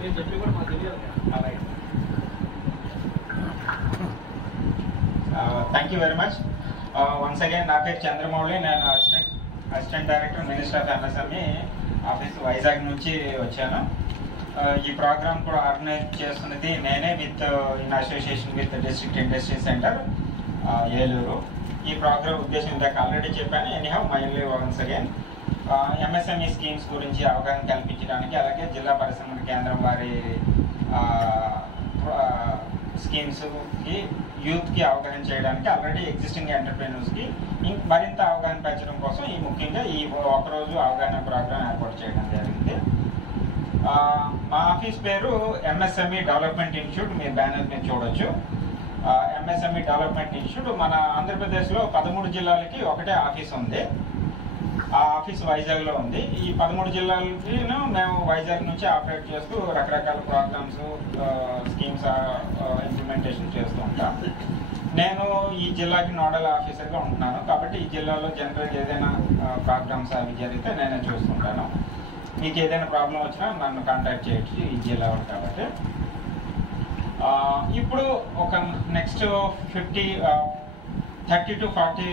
Thank you very much. Once again నా పేరు చంద్రమౌళి. నేను assistant director minister of MSME office Vizag నుంచి వచ్చాను. ఈ ప్రోగ్రామ్ కూడా ఆర్గనైజ్ చేస్తున్నది నేనే in association with district industry centre Eluru. ఈ ప్రోగ్రామ్ ఉద్దేశం ఇందాక ఆల్రెడీ చెప్పాను. Anyhow mainly once again MSME schemes గురించి అవగాహన కల్పించడానికి, అలాగే జిల్లా పరిశ్రమల కేంద్రం వారి స్కీమ్స్కి యూత్కి అవగాహన చేయడానికి, ఆల్రెడీ ఎగ్జిస్టింగ్ ఎంటర్ప్రెన్యూర్స్కి మరింత అవగాహన పెంచడం కోసం ముఖ్యంగా ఈ ఒకరోజు అవగాహన ప్రోగ్రాం ఏర్పాటు చేయడం జరిగింది. మా ఆఫీస్ పేరు ఎంఎస్ఎంఈ డెవలప్మెంట్ ఇన్స్టిట్యూట్. మీరు బ్యానర్ మీద చూడొచ్చు. ఎంఎస్ఎంఈ డెవలప్మెంట్ ఇన్స్టిట్యూట్ మన ఆంధ్రప్రదేశ్లో 13 జిల్లాలకి ఒకటే ఆఫీస్ ఉంది. ఆ ఆఫీస్ వైజాగ్లో ఉంది. ఈ 13 జిల్లాలకి మేము వైజాగ్ నుంచి ఆపరేట్ చేస్తూ రకరకాల ప్రోగ్రామ్స్, స్కీమ్స్ ఇంప్లిమెంటేషన్ చేస్తూ ఉంటాం. నేను ఈ జిల్లాకి నోడల్ ఆఫీసర్గా ఉంటున్నాను. కాబట్టి ఈ జిల్లాలో జనరల్ ఏదైనా ప్రోగ్రామ్స్ అవి జరిగితే నేనే చూస్తుంటాను. మీకు ఏదైనా ప్రాబ్లం వచ్చినా నన్ను కాంటాక్ట్ చేయొచ్చు, ఈ జిల్లా కాబట్టి. ఇప్పుడు ఒక నెక్స్ట్ 30 to 40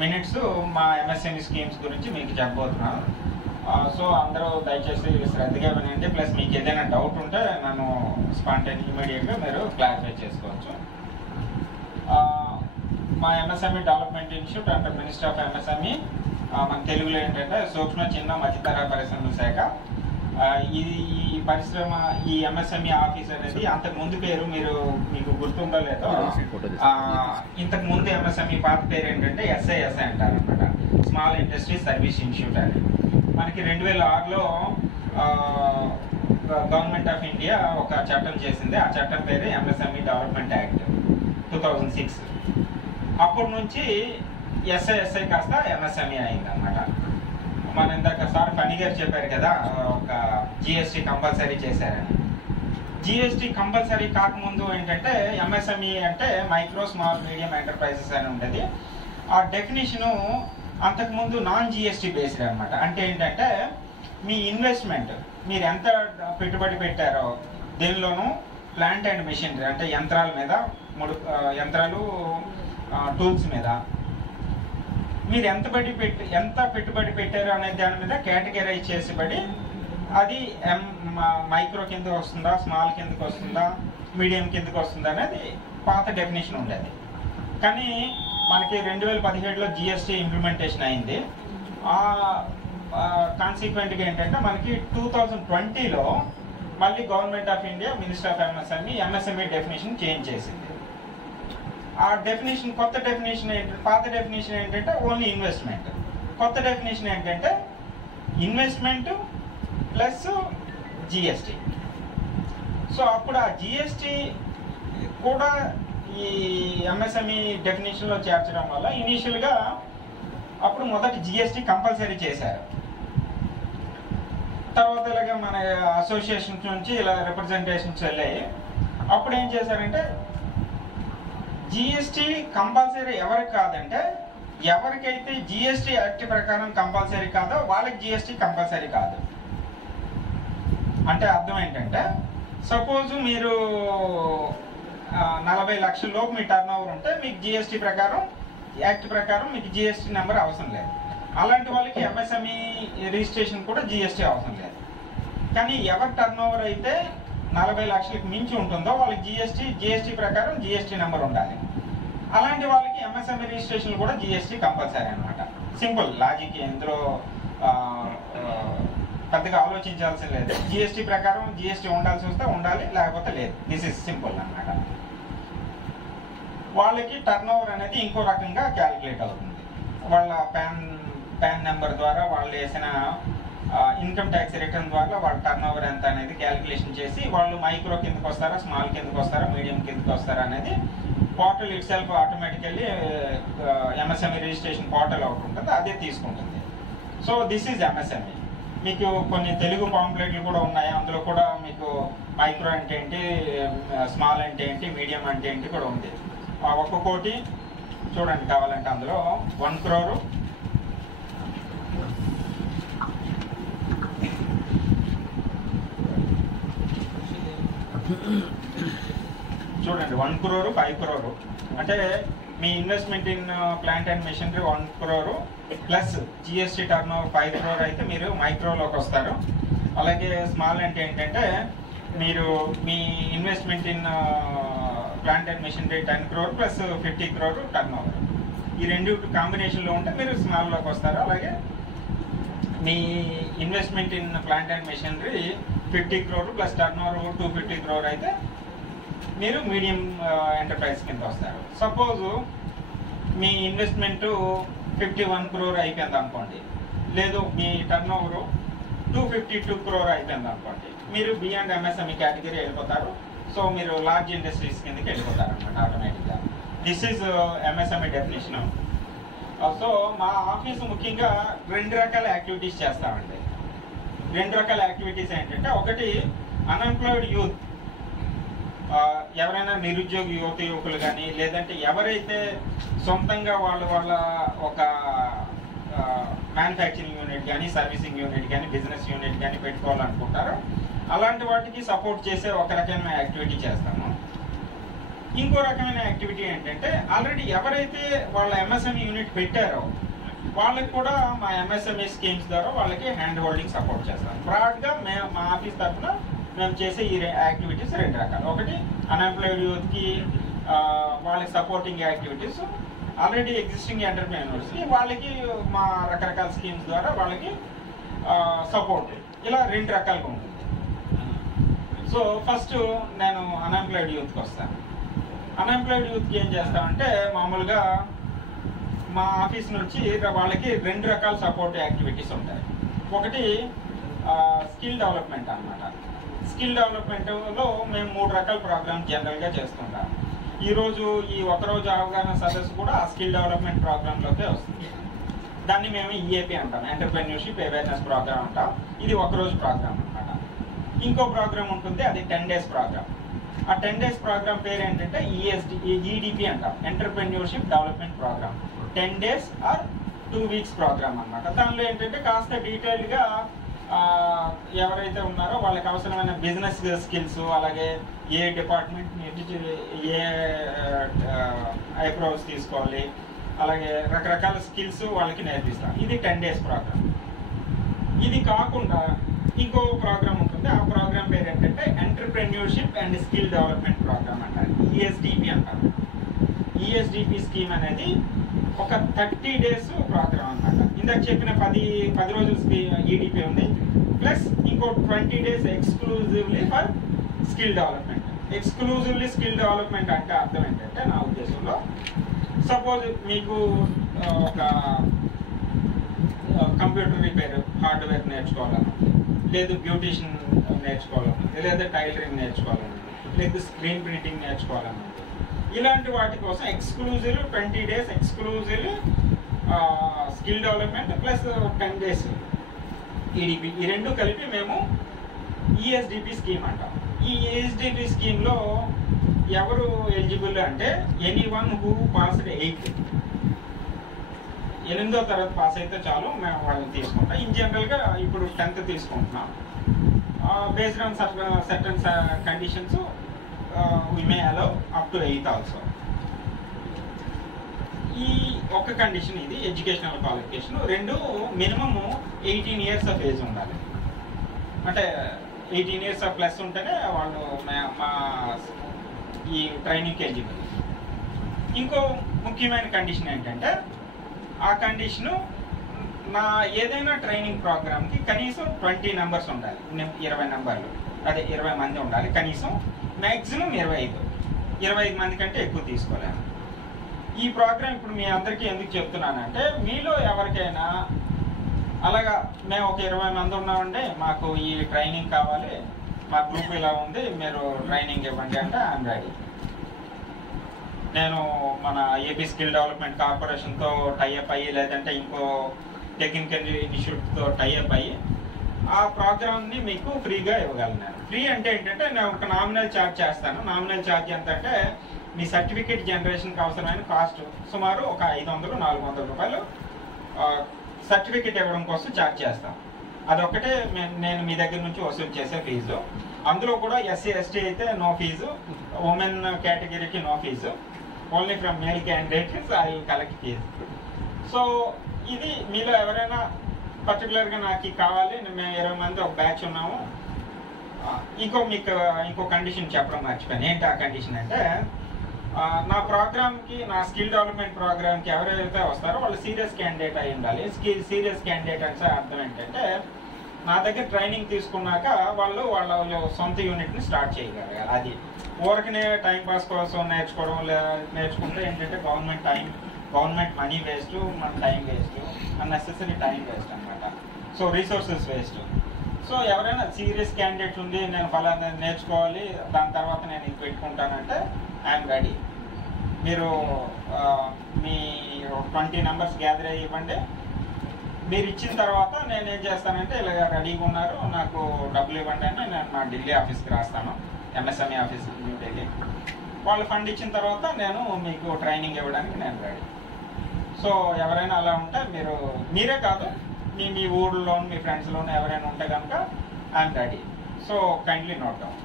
minutes మా ఎంఎస్ఎంఈ స్కీమ్స్ గురించి మీకు చెప్పబోతున్నాను. సో అందరూ దయచేసి శ్రద్ధగా వినండి. ప్లస్ మీకు ఏదైనా డౌట్ ఉంటే నన్ను ఇమీడియట్గా మీరు క్లారిఫై చేసుకోవచ్చు. మా ఎంఎస్ఎంఈ డెవలప్మెంట్ ఇన్స్టిట్యూట్ అంటే మినిస్టర్ ఆఫ్ ఎంఎస్ఎంఈ, మన తెలుగులో ఏంటంటే సూక్ష్మ చిన్న మధ్యతరహా పరిశ్రమల శాఖ. ఈ పరిశ్రమ ఈ ఎంఎస్ఎంఈ ఆఫీస్ అనేది అంతకు ముందు పేరు మీకు గుర్తుందో లేదో, ఇంతకు ముందు ఎంఎస్ఎంఈ పాత పేరు ఏంటంటే ఎస్ఐఎస్ఐ అంటారు అనమాట, స్మాల్ ఇండస్ట్రీ సర్వీస్ ఇన్స్టిట్యూట్ అని. మనకి 2006లో గవర్నమెంట్ ఆఫ్ ఇండియా ఒక చట్టం చేసింది. ఆ చట్టం పేరు ఎంఎస్ఎంఈ డెవలప్మెంట్ యాక్ట్ 2006. అప్పటి నుంచి ఎస్ఐఎస్ఐ కాస్త ఎంఎస్ఎంఈ అయింది అనమాట. మన ఇందాక సార్ ఫణి గారు చెప్పారు కదా, ఒక జిఎస్టీ కంపల్సరీ చేశారని. జిఎస్టీ కంపల్సరీ కాకముందు ఏంటంటే ఎంఎస్ఎంఈ అంటే మైక్రో స్మాల్ మీడియం ఎంటర్ప్రైజెస్ అని ఉంటుంది. ఆ డెఫినేషను అంతకుముందు నాన్ జిఎస్టీ బేస్డ్ అనమాట. అంటే ఏంటంటే మీ ఇన్వెస్ట్మెంట్, మీరు ఎంత పెట్టుబడి పెట్టారో దేనిలోనూ ప్లాంట్ అండ్ మెషినరీ అంటే యంత్రాల మీద, యంత్రాలు టూల్స్ మీద మీరు ఎంత పెట్టుబడి పెట్టారో అనే దాని మీద కేటగరైజ్ చేసిబడి అది మైక్రో కిందకు వస్తుందా, స్మాల్ కిందకు వస్తుందా, మీడియం కిందకు వస్తుందా అనేది పాత డెఫినేషన్ ఉండేది. కానీ మనకి 2017లో జిఎస్టీ ఇంప్లిమెంటేషన్ అయింది. కాన్సిక్వెంట్గా ఏంటంటే మనకి 2020లో మళ్ళీ government of India minister of MSME definition change చేసింది. ఆ డెఫినేషన్, కొత్త డెఫినేషన్ ఏంటంటే, పాత డెఫినేషన్ ఏంటంటే ఓన్లీ ఇన్వెస్ట్మెంట్. కొత్త డెఫినేషన్ ఏంటంటే ఇన్వెస్ట్మెంట్ ప్లస్ జిఎస్టీ. సో అప్పుడు ఆ జిఎస్టీ కూడా ఈ ఎంఎస్ఎంఈ డెఫినేషన్లో చేర్చడం వల్ల ఇనీషియల్గా అప్పుడు మొదటి జిఎస్టీ కంపల్సరీ చేశారు. తర్వాత ఇలాగే మన అసోసియేషన్స్ నుంచి ఇలా రిప్రజెంటేషన్స్ వెళ్ళాయి. అప్పుడు ఏం చేశారంటే జిఎస్టీ కంపల్సరీ ఎవరికి కాదంటే, ఎవరికైతే జిఎస్టీ యాక్ట్ ప్రకారం కంపల్సరీ కాదో వాళ్ళకి జిఎస్టీ కంపల్సరీ కాదు. అంటే అర్థం ఏంటంటే, సపోజ్ మీరు 40 లక్షల లోపు మీ టర్న్ ఓవర్ ఉంటే మీకు జిఎస్టీ ప్రకారం, యాక్ట్ ప్రకారం మీకు జిఎస్టీ నెంబర్ అవసరం లేదు. అలాంటి వాళ్ళకి ఎంఎస్ఎంఈ రిజిస్ట్రేషన్ కూడా జిఎస్టీ అవసరం లేదు. కానీ ఎవరి టర్న్ ఓవర్ అయితే 40 లక్షలకు మించి ఉంటుందో వాళ్ళకి జిఎస్టీ ప్రకారం జిఎస్టీ నెంబర్ ఉండాలి. అలాంటి వాళ్ళకి ఎంఎస్ఎంఈ రిజిస్ట్రేషన్ కూడా జిఎస్టీ కంపల్సరీ అనమాట. సింపుల్ లాజిక్, ఎందులో పెద్దగా ఆలోచించాల్సిన లేదు. జిఎస్టీ ప్రకారం జిఎస్టీ ఉండాల్సి వస్తే ఉండాలి, లేకపోతే లేదు. దిస్ ఇస్ సింపుల్ అనమాట. వాళ్ళకి టర్న్ ఓవర్ అనేది ఇంకో రకంగా క్యాలిక్యులేట్ అవుతుంది. వాళ్ళ పాన్ నెంబర్ ద్వారా వాళ్ళు వేసిన ఇన్కమ్ ట్యాక్స్ రిటర్న్ ద్వారా వాళ్ళ టర్న్ ఓవర్ ఎంత అనేది క్యాలిక్యులేషన్ చేసి వాళ్ళు మైక్రో కిందకు వస్తారా, స్మాల్ కిందకు వస్తారా, మీడియం కిందకు వస్తారా అనేది portal it self automatically MSME registration portal ఒకటి ఉంటుంది, అదే తీసుకుంటుంది. So this is MSME. మీకు కొన్ని తెలుగు పాంప్లెట్లు కూడా ఉన్నాయి. అందులో కూడా మీకు మైక్రో అంటే ఏంటి, స్మాల్ అంటే ఏంటి, మీడియం అంటే ఏంటి కూడా ఉంది. ఒక్కొక్కటి చూడండి కావాలంటే. అందులో 1 crore, చూడండి 1 crore 5 crore అంటే మీ investment in plant and machinery 1 crore plus GST turnover 5 crore అయితే మీరు మైక్రోలోకి వస్తారు. అలాగే స్మాల్ అంటే ఏంటంటే మీరు మీ investment in plant and machinery 10 crore plus 50 crore turnover, ఈ రెండు కాంబినేషన్లో ఉంటే మీరు స్మాల్లోకి వస్తారు. అలాగే మీ investment in plant and machinery 50 crore plus turnover 250 crore అయితే మీరు మీడియం ఎంటర్ప్రైజ్ కింద వస్తారు. సపోజ్ మీ ఇన్వెస్ట్మెంట్ 51 crore అయిపోయింది అనుకోండి, లేదు మీ టర్న్ ఓవర్ 252 crore అయిపోయింది అనుకోండి, మీరు బియాండ్ ఎంఎస్ఎంఈ కేటగిరీ వెళ్ళిపోతారు. సో మీరు లార్జ్ ఇండస్ట్రీస్ కిందకి వెళ్ళిపోతారు అనమాట ఆటోమేటిక్గా. This is MSME definition. So మా ఆఫీసు ముఖ్యంగా 2 రకాల యాక్టివిటీస్ చేస్తామండి. 2 రకాల యాక్టివిటీస్ ఏంటంటే, ఒకటి అన్ఎంప్లాయిడ్ యూత్, ఎవరైనా నిరుద్యోగ యువకులు కానీ, లేదంటే ఎవరైతే సొంతంగా వాళ్ళ ఒక మ్యానుఫ్యాక్చరింగ్ యూనిట్ కానీ, సర్వీసింగ్ యూనిట్ కానీ, బిజినెస్ యూనిట్ కానీ పెట్టుకోవాలనుకుంటారో అలాంటి వాటికి సపోర్ట్ చేసే ఒక రకమైన యాక్టివిటీ చేస్తాము. ఇంకో రకమైన యాక్టివిటీ ఏంటంటే, ఆల్రెడీ ఎవరైతే వాళ్ళ ఎంఎస్ఎంఈ యూనిట్ పెట్టారో వాళ్ళకి కూడా మా ఎంఎస్ఎంఈ స్కీమ్స్ ద్వారా వాళ్ళకి హ్యాండ్ హోల్డింగ్ సపోర్ట్ చేస్తాం. బ్రాడ్గా మా ఆఫీస్ తరఫున మేము చేసే ఈ యాక్టివిటీస్ 2 రకాలు. ఒకటి అన్ఎంప్లాయిడ్ యూత్కి వాళ్ళకి supporting activities, already existing entrepreneurs వాళ్ళకి మా రకరకాల స్కీమ్స్ ద్వారా వాళ్ళకి సపోర్ట్, ఇలా 2 రకాలుగా ఉంటుంది. సో ఫస్ట్ నేను అన్ఎంప్లాయిడ్ యూత్కి వస్తాను. అన్ఎంప్లాయిడ్ యూత్కి ఏం చేస్తామంటే, మామూలుగా మా ఆఫీస్ నుంచి వాళ్ళకి 2 రకాల సపోర్ట్ యాక్టివిటీస్ ఉంటాయి. ఒకటి స్కిల్ డెవలప్మెంట్ అన్నమాట. స్కిల్ డెవలప్మెంట్లో మేము 3 రకాల ప్రోగ్రామ్స్ జనరల్గా చేస్తుంటాం. ఈరోజు ఈ ఒకరోజు అవగాహన సదస్సు కూడా ఆ స్కిల్ డెవలప్మెంట్ ప్రోగ్రాంలోకే వస్తుంది. దాన్ని మేము ఈఏపీ అంటాం, ఎంటర్ప్రెన్యూర్షిప్ అవేర్నెస్ ప్రోగ్రామ్ అంటాం. ఇది ఒకరోజు ప్రోగ్రామ్ అనమాట. ఇంకో ప్రోగ్రామ్ ఉంటుంది, అది 10 days ప్రోగ్రామ్. ఆ 10 days ప్రోగ్రామ్ పేరు ఏంటంటే ఈడిపి అంటాం, entrepreneurship development program. 10 days or 2 weeks program అనమాట. దానిలో ఏంటంటే కాస్త డీటెయిల్గా ఎవరైతే ఉన్నారో వాళ్ళకి అవసరమైన బిజినెస్ స్కిల్స్, అలాగే ఏ డిపార్ట్మెంట్ ఏ ఐప్రోవ్స్ తీసుకోవాలి, అలాగే రకరకాల స్కిల్స్ వాళ్ళకి నేర్పిస్తాం. ఇది 10 days ప్రోగ్రామ్. ఇది కాకుండా ఇంకో ప్రోగ్రామ్ ఉంటుంది. ఆ ప్రోగ్రామ్ పేరు ఏంటంటే entrepreneurship and skill development program అంటారు, ఈఎస్డిపి అంటారు. ఈఎస్డిపి స్కీమ్ అనేది ఒక 30 days ప్రోగ్రామ్ అనమాట. ఇందాక చెప్పిన 10 రోజుల ఈడిపి ఉంది, ప్లస్ ఇంకో 20 days exclusively for skill development. Exclusively skill development అంటే అర్థం ఏంటంటే, నా ఉద్దేశంలో సపోజ్ మీకు ఒక కంప్యూటర్ రిపేర్ హార్డ్వేర్ నేర్చుకోవాలనుంది, లేదు బ్యూటీషియన్ నేర్చుకోవాలనుంది, లేదా టైలరింగ్ నేర్చుకోవాలనుంది, లేదు స్క్రీన్ ప్రింటింగ్ నేర్చుకోవాలనుంది, ఇలాంటి వాటి కోసం exclusive 20 days exclusive skill development plus 10 days EDP, ఈ 2 కలిపి మేము ఈఎస్డిపి స్కీమ్ అంటాం. ఈ ఈఎస్డిపి స్కీమ్లో ఎవరు ఎలిజిబుల్ అంటే, ఎనీవన్ హూ పాస్డ్ 8వ తరగతి పాస్ అయితే చాలు, మేము వాళ్ళని తీసుకుంటాం. ఇన్ జనరల్గా ఇప్పుడు 10th తీసుకుంటున్నాం. Based on certain conditions we may allow up to 8th also. ఈ ఒక కండిషన్, ఇది educational qualification. 2 minimum 18 years of age ఉండాలి. అంటే 18 years ఆఫ్ ప్లస్ ఉంటేనే వాళ్ళు మా ఈ ట్రైనింగ్కి ఎలిజిబుల్. ఇంకో ముఖ్యమైన కండిషన్ ఏంటంటే, ఆ కండిషను నా ఏదైనా ట్రైనింగ్ ప్రోగ్రామ్కి కనీసం 20 numbers ఉండాలి, 20 numbers, అదే 20 మంది ఉండాలి కనీసం. మ్యాక్సిమం 25 మంది కంటే ఎక్కువ తీసుకోలేము. ఈ ప్రోగ్రామ్ ఇప్పుడు మీ అందరికీ ఎందుకు చెప్తున్నానంటే, మీలో ఎవరికైనా అలాగా మేము ఒక 20 మంది ఉన్నామండి, మాకు ఈ ట్రైనింగ్ కావాలి, మా గ్రూప్ ఇలా ఉంది, మీరు ట్రైనింగ్ ఇవ్వండి అంటే ఐఎమ్ రెడీ. నేను మన ఏపీ స్కిల్ డెవలప్మెంట్ కార్పొరేషన్తో టైఅప్ అయ్యి, లేదంటే ఇంకో టెక్నికల్ ఇన్స్టిట్యూట్తో టైఅప్ అయ్యి ఆ ప్రోగ్రామ్ని మీకు ఫ్రీగా ఇవ్వగలను. నేను ఫ్రీ అంటే ఏంటంటే, నేను ఒక నామినల్ ఛార్జ్ చేస్తాను. నామినల్ ఛార్జ్ ఎంత అంటే, మీ సర్టిఫికేట్ జనరేషన్కి అవసరమైన కాస్ట్ సుమారు ఒక 500-400 రూపాయలు సర్టిఫికేట్ ఇవ్వడం కోసం ఛార్జ్ చేస్తాం. అదొక్కటే నేను మీ దగ్గర నుంచి వసూలు చేసే ఫీజు. అందులో కూడా ఎస్సీ ఎస్టీ అయితే నో ఫీజు, ఉమెన్ కేటగిరీకి no fee, only from male candidates I collect fee. So ఇది మీలో ఎవరైనా పర్టికులర్గా నాకు కావాలి, మేము 20 మంది ఒక బ్యాచ్ ఉన్నాము. ఇంకో కండిషన్ చెప్పడం మర్చిపోయాను. ఏంటి ఆ కండిషన్ అంటే, నా ప్రోగ్రామ్కి, నా స్కిల్ డెవలప్మెంట్ ప్రోగ్రామ్కి ఎవరైతే వస్తారో వాళ్ళు సీరియస్ క్యాండిడేట్ అయి ఉండాలి. సీరియస్ క్యాండిడేట్ అంటే అర్థం ఏంటంటే, నా దగ్గర ట్రైనింగ్ తీసుకున్నాక వాళ్ళ సొంత యూనిట్ని స్టార్ట్ చేయగలగాలి. అది ఊరికనే టైంపాస్ కోసం నేర్చుకుంటే ఏంటంటే గవర్నమెంట్ మనీ వేస్ట్, మన time waste, unnecessary time waste అనమాట. So resources waste. సో ఎవరైనా సీరియస్ క్యాండిడేట్ ఉంది, నేను ఫలానా నేర్చుకోవాలి, దాని తర్వాత నేను ఇది పెట్టుకుంటానంటే ఐఎమ్ రెడీ. మీరు మీ 20 మెంబర్స్ గ్యాదర్ అయ్యి ఇవ్వండి. మీరు ఇచ్చిన తర్వాత నేను ఏం చేస్తానంటే, ఇలా రెడీగా ఉన్నారు, నాకు డబ్బులు ఇవ్వండి అని నేను నా ఢిల్లీ ఆఫీస్కి రాస్తాను, ఎంఎస్ఎంఈ ఆఫీస్ న్యూ ఢిల్లీ. వాళ్ళు ఫండ్ ఇచ్చిన తర్వాత నేను మీకు ట్రైనింగ్ ఇవ్వడానికి నేను రెడీ. సో ఎవరైనా అలా ఉంటే మీరే కాదు, మీ ఊళ్ళో మీ ఫ్రెండ్స్లోనూ ఎవరైనా ఉంటే కనుక I'm ready. So kindly note down.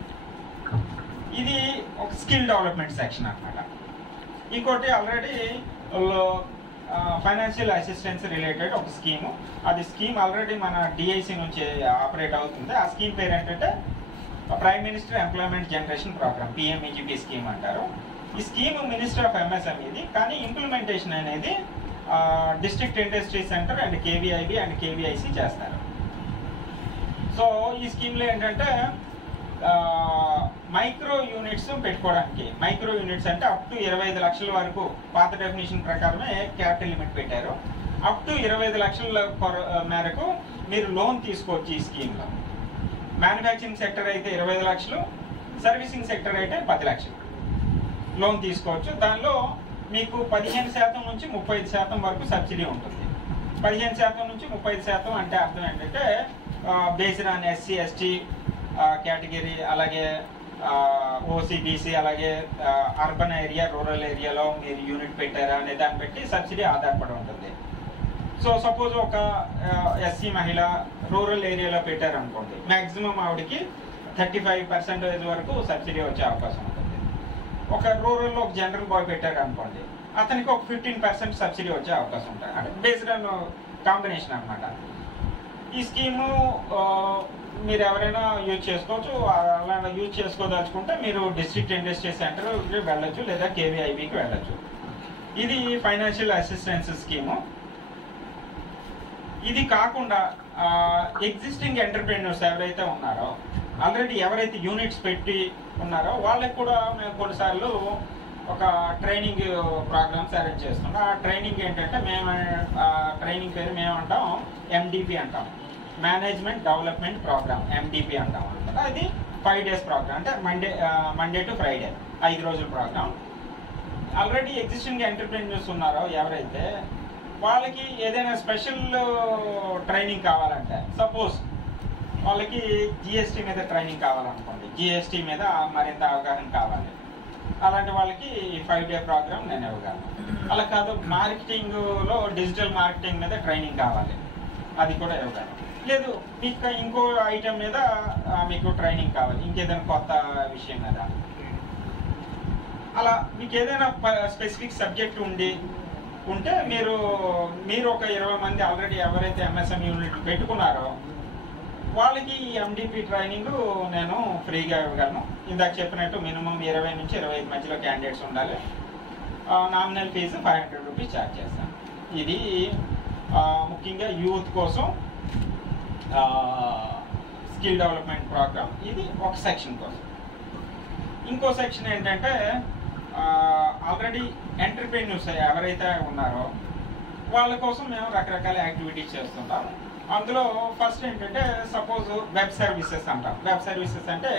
ఇది ఒక స్కిల్ డెవలప్మెంట్ సెక్షన్ అనమాట. ఇంకోటి ఆల్రెడీ ఫైనాన్షియల్ అసిస్టెన్స్ రిలేటెడ్ ఒక స్కీము, అది స్కీమ్ ఆల్రెడీ మన డిఐసి నుంచి ఆపరేట్ అవుతుంది. ఆ స్కీమ్ పేరు ఏంటంటే prime minister employment generation program, PMEGP scheme అంటారు. ఈ స్కీమ్ మినిస్టర్ ఆఫ్ ఎంఎస్ఎంఈది, కానీ ఇంప్లిమెంటేషన్ అనేది district industry center and KVIB and KVIC చేస్తారు. సో ఈ స్కీమ్లో ఏంటంటే మైక్రో యూనిట్స్ పెట్టుకోవడానికి, మైక్రో యూనిట్స్ అంటే అప్ టు 25 లక్షల వరకు, పాత డెఫినేషన్ ప్రకారమే క్యాపిటల్ లిమిట్ పెట్టారు. అప్ టు 25 లక్షల మేరకు మీరు లోన్ తీసుకోవచ్చు ఈ స్కీమ్లో. మ్యానుఫ్యాక్చరింగ్ సెక్టర్ అయితే 25 లక్షలు, సర్వీసింగ్ సెక్టర్ అయితే 10 లక్షలు లోన్ తీసుకోవచ్చు. దానిలో మీకు 15% నుంచి 35% వరకు సబ్సిడీ ఉంటుంది. 15% నుంచి 35% అంటే అర్థం ఏంటంటే, based on SC ST category, అలాగే ఓసీబీసీ, అలాగే అర్బన్ ఏరియా, రూరల్ ఏరియాలో మీరు యూనిట్ పెట్టారా అనే దాన్ని బట్టి సబ్సిడీ ఆధారపడి ఉంటుంది. సో సపోజ్ ఒక ఎస్సీ మహిళ రూరల్ ఏరియాలో పెట్టారనుకోండి, మ్యాక్సిమం ఆవిడకి 35% వరకు సబ్సిడీ వచ్చే అవకాశం ఉంటుంది. ఒక రూరల్లో ఒక జనరల్ బాయ్ పెట్టారు అనుకోండి, అతనికి ఒక 15% సబ్సిడీ వచ్చే అవకాశం ఉంటుంది. అంటే బేస్డ్ ఆన్ కాంబినేషన్ అనమాట. ఈ స్కీము మీరు ఎవరైనా యూజ్ చేసుకోవచ్చు. అలా యూజ్ చేసుకోదలుచుకుంటే మీరు డిస్ట్రిక్ట్ ఇండస్ట్రీ సెంటర్కి వెళ్ళొచ్చు, లేదా కేవీఐబికి వెళ్ళొచ్చు. ఇది ఫైనాన్షియల్ అసిస్టెన్స్ స్కీము. ఇది కాకుండా ఎగ్జిస్టింగ్ ఎంటర్ప్రెన్యూర్స్ ఎవరైతే ఉన్నారో, ఆల్రెడీ ఎవరైతే యూనిట్స్ పెట్టి ఉన్నారో వాళ్ళకి కూడా మేము కొన్నిసార్లు ఒక ట్రైనింగ్ ప్రోగ్రామ్స్ అరేంజ్ చేస్తున్నాం. ఆ ట్రైనింగ్ ఏంటంటే ట్రైనింగ్ పేరు మేమంటాం ఎండిపి అంటాం, మేనేజ్మెంట్ డెవలప్మెంట్ ప్రోగ్రామ్, ఎండిపి అంటాం అనమాట. అది 5 days ప్రోగ్రామ్, అంటే మండే టు ఫ్రైడే 5 రోజుల ప్రోగ్రామ్. ఆల్రెడీ ఎగ్జిస్టింగ్ ఎంటర్ప్రెన్యూర్స్ ఉన్నారో ఎవరైతే, వాళ్ళకి ఏదైనా స్పెషల్ ట్రైనింగ్ కావాలంటే, సపోజ్ వాళ్ళకి జిఎస్టీ మీద ట్రైనింగ్ కావాలనుకోండి, జిఎస్టీ మీద మరింత అవగాహన కావాలి, అలాంటి వాళ్ళకి 5 day ప్రోగ్రామ్ నేను ఇవ్వగలను. అలా కాదు, మార్కెటింగ్లో డిజిటల్ మార్కెటింగ్ మీద ట్రైనింగ్ కావాలి, అది కూడా ఇవ్వగలను. లేదు మీకు ఇంకో ఐటెం మీద మీకు ట్రైనింగ్ కావాలి, ఇంకేదైనా కొత్త విషయం మీద, అలా మీకు ఏదైనా స్పెసిఫిక్ సబ్జెక్ట్ ఉంటే మీరు ఒక 20 మంది ఆల్రెడీ ఎవరైతే ఎంఎస్ఎం యూనిట్ పెట్టుకున్నారో వాళ్ళకి ఈ ఎండిపి ట్రైనింగ్ నేను ఫ్రీగా ఇవ్వగలను. ఇందాక చెప్పినట్టు మినిమం 20 నుంచి 25 మధ్యలో క్యాండిడేట్స్ ఉండాలి. నామినల్ ఫీజు 500 రూపీస్ ఛార్జ్ చేస్తాను. ఇది ముఖ్యంగా యూత్ కోసం స్కిల్ డెవలప్మెంట్ ప్రోగ్రామ్. ఇది ఒక సెక్షన్ కోసం. ఇంకో సెక్షన్ ఏంటంటే ఆల్రెడీ ఎంటర్ప్రెన్యూర్స్ ఎవరైతే ఉన్నారో వాళ్ళ కోసం మేము రకరకాల యాక్టివిటీస్ చేస్తుంటాం. అందులో ఫస్ట్ ఏంటంటే, సపోజ్ వెబ్ సర్వీసెస్ అంటాం. వెబ్ సర్వీసెస్ అంటే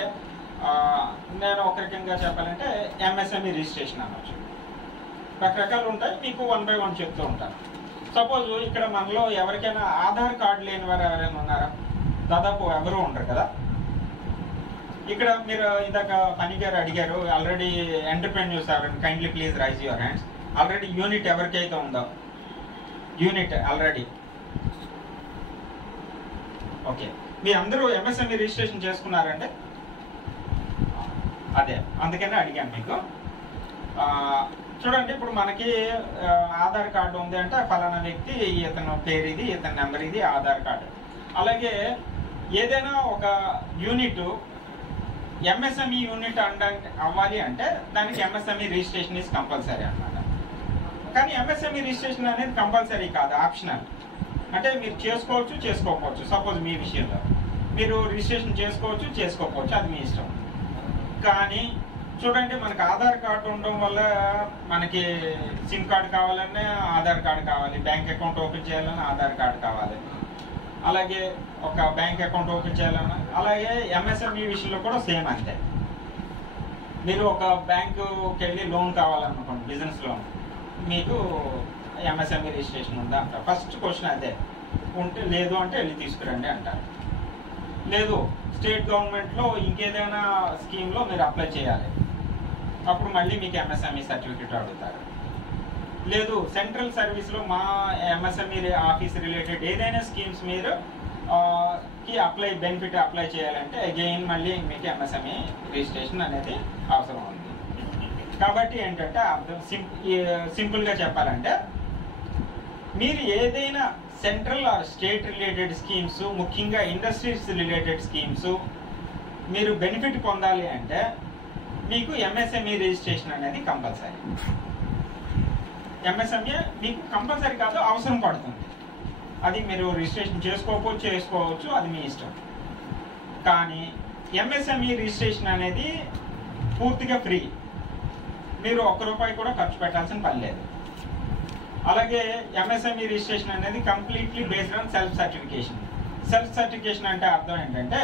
నేను ఒక రకంగా చెప్పాలంటే ఎంఎస్ఎంఈ రిజిస్ట్రేషన్ అనవచ్చు. రకరకాలు ఉంటాయి, మీకు 1 by 1 చెప్తూ ఉంటాను. సపోజ్ ఇక్కడ మనలో ఎవరికైనా ఆధార్ కార్డు లేని వారు ఎవరైనా ఉన్నారా? దాదాపు ఎవరు ఉండరు కదా. ఇక్కడ మీరు ఇందాక ఫనీ గారు అడిగారు, ఆల్రెడీ ఎంటర్ప్రెన్యూర్స్ ఎవరైనా, kindly please rise your hands. Already unit ఎవరికైతే ఉందో, యూనిట్ ఆల్రెడీ ఓకే, మీరు అందరూ ఎంఎస్ఎంఈ రిజిస్ట్రేషన్ చేసుకున్నారంటే అదే అందుకనే అడిగాను మీకు. చూడండి, ఇప్పుడు మనకి ఆధార్ కార్డు ఉంది అంటే ఫలానా వ్యక్తి, ఇతను పేరు ఇది, ఇతని నెంబర్ ఇది, ఆధార్ కార్డు. అలాగే ఏదైనా ఒక యూనిట్ ఎంఎస్ఎంఈ యూనిట్ అవ్వాలి అంటే దానికి ఎంఎస్ఎంఈ రిజిస్ట్రేషన్ ఇస్ కంపల్సరీ అన్నమాట. కానీ ఎంఎస్ఎంఈ రిజిస్ట్రేషన్ అనేది కంపల్సరీ కాదు, ఆప్షనల్. అంటే మీరు చేసుకోవచ్చు, చేసుకోకపోవచ్చు. సపోజ్ మీ విషయంలో మీరు రిజిస్ట్రేషన్ చేసుకోవచ్చు, చేసుకోకపోవచ్చు, అది మీ ఇష్టం. కానీ చూడండి, మనకి ఆధార్ కార్డు ఉండడం వల్ల మనకి సిమ్ కార్డు కావాలన్నా ఆధార్ కార్డు కావాలి, బ్యాంక్ అకౌంట్ ఓపెన్ చేయాలన్నా ఆధార్ కార్డు కావాలి, అలాగే ఒక బ్యాంక్ అకౌంట్ ఓపెన్ చేయాలన్నా. అలాగే ఎంఎస్ఎంఈ విషయంలో కూడా సేమ్ అంతే. మీరు ఒక బ్యాంకుకి వెళ్ళి లోన్ కావాలనుకోండి, బిజినెస్ లోన్, మీకు ఎంఎస్ఎంఈ రిజిస్ట్రేషన్ ఉందా అంటారు. ఫస్ట్ క్వశ్చన్ అదే. ఉంటే లేదు అంటే వెళ్ళి తీసుకురండి అంటారు. లేదు, స్టేట్ గవర్నమెంట్లో ఇంకేదైనా స్కీమ్లో మీరు అప్లై చేయాలి, అప్పుడు మళ్ళీ మీకు ఎంఎస్ఎంఈ సర్టిఫికేట్ అడుగుతారు. లేదు, సెంట్రల్ సర్వీస్లో మా ఎంఎస్ఎంఈ ఆఫీస్ రిలేటెడ్ ఏదైనా స్కీమ్స్ మీరు బెనిఫిట్ అప్లై చేయాలంటే అగైన్ మళ్ళీ మీకు ఎంఎస్ఎంఈ రిజిస్ట్రేషన్ అనేది అవసరం ఉంది. కాబట్టి ఏంటంటే సింపుల్గా చెప్పాలంటే, మీరు ఏదైనా central or state related schemes, ముఖ్యంగా ఇండస్ట్రీస్ రిలేటెడ్ స్కీమ్స్ మీరు బెనిఫిట్ పొందాలి అంటే మీకు ఎంఎస్ఎంఈ రిజిస్ట్రేషన్ అనేది కంపల్సరీ. ఎంఎస్ఎంఈ మీకు కంపల్సరీ కాదు, అవసరం పడుతుంది. అది మీరు రిజిస్ట్రేషన్ చేసుకోవచ్చు, అది మీ ఇష్టం. కానీ ఎంఎస్ఎంఈ రిజిస్ట్రేషన్ అనేది పూర్తిగా ఫ్రీ, మీరు ₹1 కూడా ఖర్చు పెట్టాల్సిన పని లేదు. అలాగే ఎంఎస్ఎంఈ రిజిస్ట్రేషన్ అనేది completely based on self certification. Self certification అంటే అర్థం ఏంటంటే,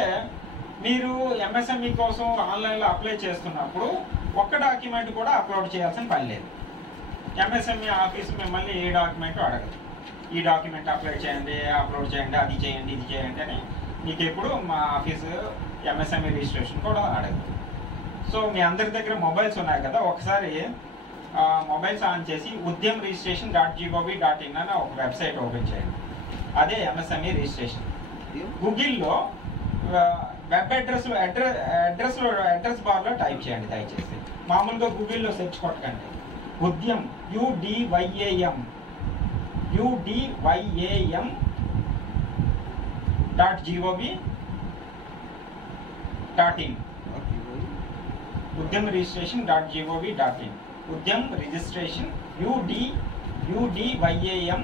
మీరు ఎంఎస్ఎంఈ కోసం ఆన్లైన్లో అప్లై చేస్తున్నప్పుడు ఒక్క డాక్యుమెంట్ కూడా అప్లోడ్ చేయాల్సిన పని లేదు. ఎంఎస్ఎంఈ ఆఫీస్ మిమ్మల్ని ఏ డాక్యుమెంట్ అడగదు. ఈ డాక్యుమెంట్ అప్లై చేయండి, అప్లోడ్ చేయండి, అది చేయండి, ఇది చేయండి అని మీకు ఎప్పుడు మా ఆఫీసు ఎంఎస్ఎంఈ రిజిస్ట్రేషన్ కూడా అడగదు. సో మీ అందరి దగ్గర మొబైల్స్ ఉన్నాయి కదా, ఒకసారి మొబైల్స్ ఆన్ చేసి udyam.registration.gov.in అని ఒక వెబ్సైట్ ఓపెన్ చేయండి. అదే ఎంఎస్ఎంఈ రిజిస్ట్రేషన్. గూగుల్లో వెబ్ అడ్రస్ బార్లో టైప్ చేయండి దయచేసి. మామూలుగా గూగుల్లో సెర్చ్ కొట్టకండి. ఉద్యమ్ UDYAM.gov.in ఉద్యమ్ రిజిస్ట్రేషన్.gov.in ఉద్యమ్ రిజిస్ట్రేషన్ UDYAM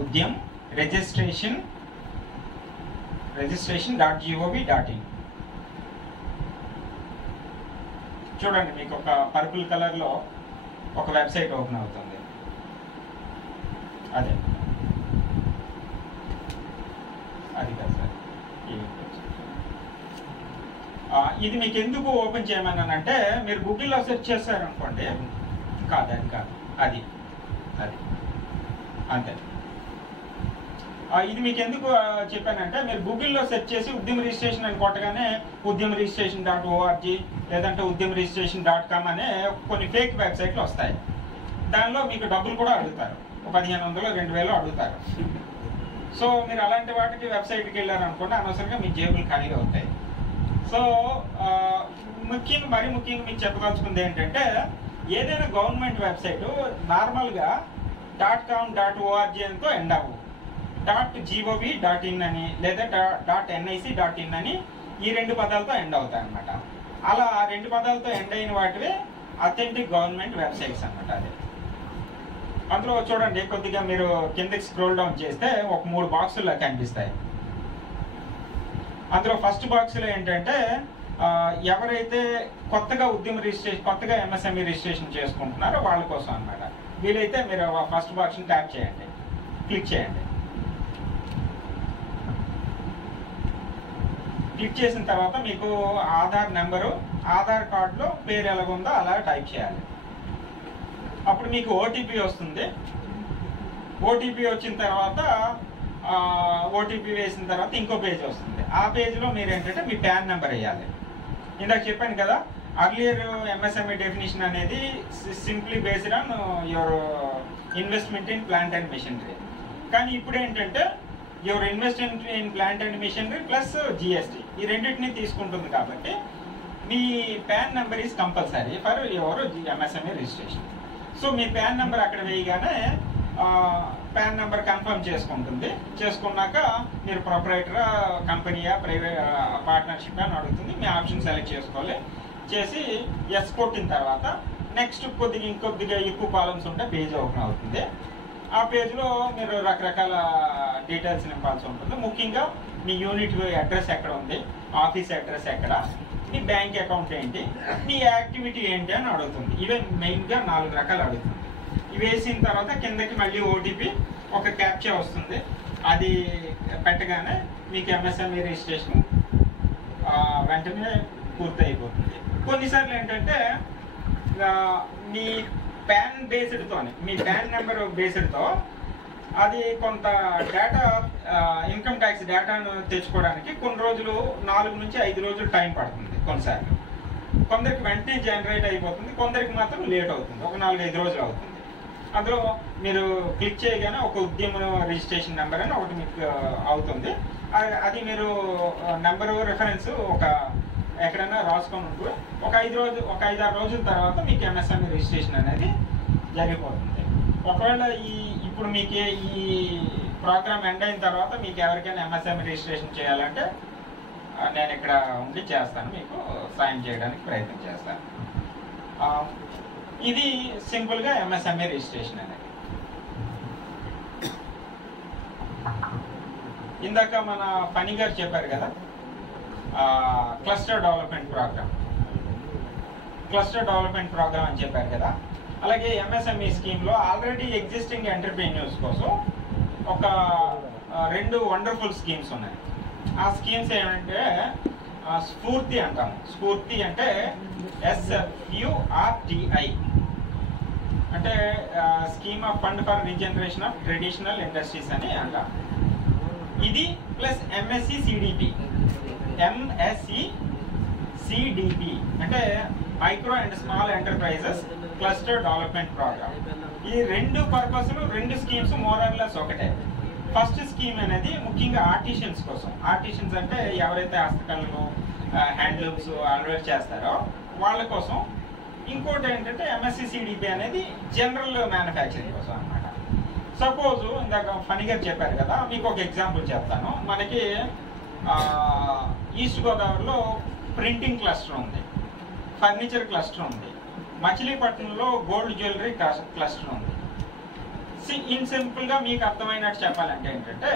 ఉద్యమ్ రిజిస్ట్రేషన్.gov.in. చూడండి, మీకు ఒక పర్పుల్ కలర్ లో ఒక వెబ్సైట్ ఓపెన్ అవుతుంది. అదే అది కదా సార్. ఇది మీకు ఎందుకు ఓపెన్ చేయమన్నానంటే, మీరు గూగుల్లో సెర్చ్ చేశారనుకోండి, కాదు అది అంతే. ఇది మీకు ఎందుకు చెప్పానంటే, మీరు గూగుల్లో సెర్చ్ చేసి ఉద్యమ రిజిస్ట్రేషన్ అని కొట్టగానే udyamregistration.org లేదంటే udyamregistration.com అనే కొన్ని ఫేక్ వెబ్సైట్లు వస్తాయి. దానిలో మీకు డబ్బులు కూడా అడుగుతారు, 1500 2000 అడుగుతారు. సో మీరు అలాంటి వాటికి వెబ్సైట్కి వెళ్ళారనుకోండి, అనవసరంగా మీ జేబులు ఖాళీగా అవుతాయి. సో మరీ ముఖ్యంగా మీకు చెప్పదలుచుకుంది ఏంటంటే, ఏదైనా గవర్నమెంట్ వెబ్సైట్ నార్మల్గా .com.org అంతో ఎండ్ అవ్వు, .gov.in అని లేదా .nic.in అని ఈ 2 పదాలతో ఎండ్ అవుతాయి అన్నమాట. అలా 2 పదాలతో ఎండ్ అయిన వాటివే అథెంటిక్ గవర్నమెంట్ వెబ్సైట్స్ అన్నమాట. అదే అందులో చూడండి, కొద్దిగా మీరు కిందకి స్క్రోల్ డౌన్ చేస్తే ఒక 3 బాక్సులు కనిపిస్తాయి. అందులో ఫస్ట్ బాక్స్లో ఏంటంటే, ఎవరైతే కొత్తగా కొత్తగా ఎంఎస్ఎంఈ రిజిస్ట్రేషన్ చేసుకుంటున్నారో వాళ్ళ కోసం అన్నమాట. వీలైతే మీరు ఫస్ట్ బాక్స్ని ట్యాప్ చేయండి, క్లిక్ చేయండి. క్లిక్ చేసిన తర్వాత మీకు ఆధార్ నెంబరు, ఆధార్ కార్డులో పేరు ఎలాగుందో అలా టైప్ చేయాలి. అప్పుడు మీకు ఓటీపీ వస్తుంది. ఓటీపీ వచ్చిన తర్వాత ఓటీపీ వేసిన తర్వాత ఇంకో పేజ్ వస్తుంది. ఆ పేజ్లో మీరు ఏంటంటే మీ పాన్ నెంబర్ వేయాలి. ఇందాక చెప్పాను కదా, అర్లియర్ ఎంఎస్ఎంఈ డెఫినేషన్ అనేది simply based on your investment in plant and machinery. కానీ ఇప్పుడు ఏంటంటే your investment in plant and machinery plus GST ఈ రెండింటిని తీసుకుంటుంది కాబట్టి మీ PAN number is compulsory for your MSME registration. So మీ పాన్ నెంబర్ అక్కడ వేయగానే పాన్ నెంబర్ కన్ఫర్మ్ చేసుకుంటుంది. చేసుకున్నాక మీరు ప్రొపరైటర్ కంపెనీయా ప్రైవేట్ పార్ట్నర్షిప్ అని అడుగుతుంది. మీ ఆప్షన్ సెలెక్ట్ చేసుకోవాలి. చేసి ఎస్ కొట్టిన తర్వాత నెక్స్ట్ ఇంకొద్దిగా ఎక్కువ కాలమ్స్ ఉంటే పేజ్ ఓపెన్ అవుతుంది. ఆ పేజ్లో మీరు రకరకాల డీటెయిల్స్ నింపాల్సి ఉంటుంది. ముఖ్యంగా మీ యూనిట్ అడ్రస్ ఎక్కడ ఉంది, ఆఫీస్ అడ్రస్ ఎక్కడ, మీ బ్యాంక్ అకౌంట్ ఏంటి, మీ యాక్టివిటీ ఏంటి అని అడుగుతుంది. ఇవే మెయిన్గా 4 రకాలు అడుగుతుంది. ఇవి వేసిన తర్వాత కిందకి మళ్ళీ ఓటీపీ ఒక క్యాప్చా వస్తుంది. అది పెట్టగానే మీకు ఎంఎస్ఎంఈ రిజిస్ట్రేషన్ వెంటనే పూర్తి అయిపోతుంది. కొన్నిసార్లు ఏంటంటే మీ పాన్ బేస్డ్తోనే, మీ పాన్ నెంబర్ బేస్డ్తో అది కొంత డేటా ఇన్కమ్ ట్యాక్స్ డేటాను తెచ్చుకోవడానికి కొన్ని రోజులు 4 నుంచి 5 రోజులు టైం పడుతుంది. కొన్నిసార్లు కొందరికి వెంటనే జనరేట్ అయిపోతుంది, కొందరికి మాత్రం లేట్ అవుతుంది, ఒక 4-5 రోజులు అవుతుంది. అందులో మీరు క్లిక్ చేయగానే ఒక ఉద్యమ రిజిస్ట్రేషన్ నెంబర్ అని ఒకటి మీకు అవుతుంది. అది మీరు నెంబరు రిఫరెన్స్ ఒక ఎక్కడైనా రాసుకొని ఉంటూ ఒక 5-6 రోజుల తర్వాత మీకు ఎంఎస్ఎంఈ రిజిస్ట్రేషన్ అనేది జరిగిపోతుంది. ఒకవేళ ఇప్పుడు మీకు ఈ ప్రోగ్రామ్ ఎండ్ అయిన తర్వాత మీకు ఎవరికైనా ఎంఎస్ఎంఈ రిజిస్ట్రేషన్ చేయాలంటే నేను ఇక్కడ ఉండి చేస్తాను, మీకు సాయం చేయడానికి ప్రయత్నం చేస్తాను. ఇది సింపుల్గా ఎంఎస్ఎంఈ రిజిస్ట్రేషన్ అనేది. ఇందాక మన ఫణి గారు చెప్పారు కదా క్లస్టర్ డెవలప్మెంట్ ప్రోగ్రామ్ అని చెప్పారు కదా. అలాగే ఎంఎస్ఎంఈ స్కీమ్లో ఆల్రెడీ ఎగ్జిస్టింగ్ ఎంటర్ప్రెన్యూర్స్ కోసం ఒక 2 వండర్ఫుల్ స్కీమ్స్ ఉన్నాయి. ఆ స్కీమ్స్ ఏమంటే స్ఫూర్తి అంటాము. స్ఫూర్తి అంటే SFURTI అంటే scheme of fund for regeneration of traditional industries అని అంటాం. ఇది ప్లస్ MSC CDP అంటే micro and small enterprises cluster development program. ఈ 2 పర్పస్లు 2 స్కీమ్స్ మోర్ ఆర్ లెస్ ఒకటే. ఫస్ట్ స్కీమ్ అనేది ముఖ్యంగా ఆర్టిషన్స్ కోసం. ఆర్టిషన్స్ అంటే ఎవరైతే హస్తకళలు హ్యాండ్లూమ్స్ అలవేట్ చేస్తారో వాళ్ళ కోసం. ఇంకోటి ఏంటంటే MSC CDP అనేది జనరల్ మ్యానుఫ్యాక్చరింగ్ కోసం అన్నమాట. సపోజ్ ఇందాక ఫణి గారు చెప్పారు కదా, మీకు ఒక ఎగ్జాంపుల్ చెప్తాను. మనకి ఈస్ట్ గోదావరిలో ప్రింటింగ్ క్లస్టర్ ఉంది, ఫర్నిచర్ క్లస్టర్ ఉంది, మచిలీపట్నంలో గోల్డ్ జ్యువెలరీ క్లస్టర్ ఉంది. ఇన్ సింపుల్గా మీకు అర్థమైనట్టు చెప్పాలంటే ఏంటంటే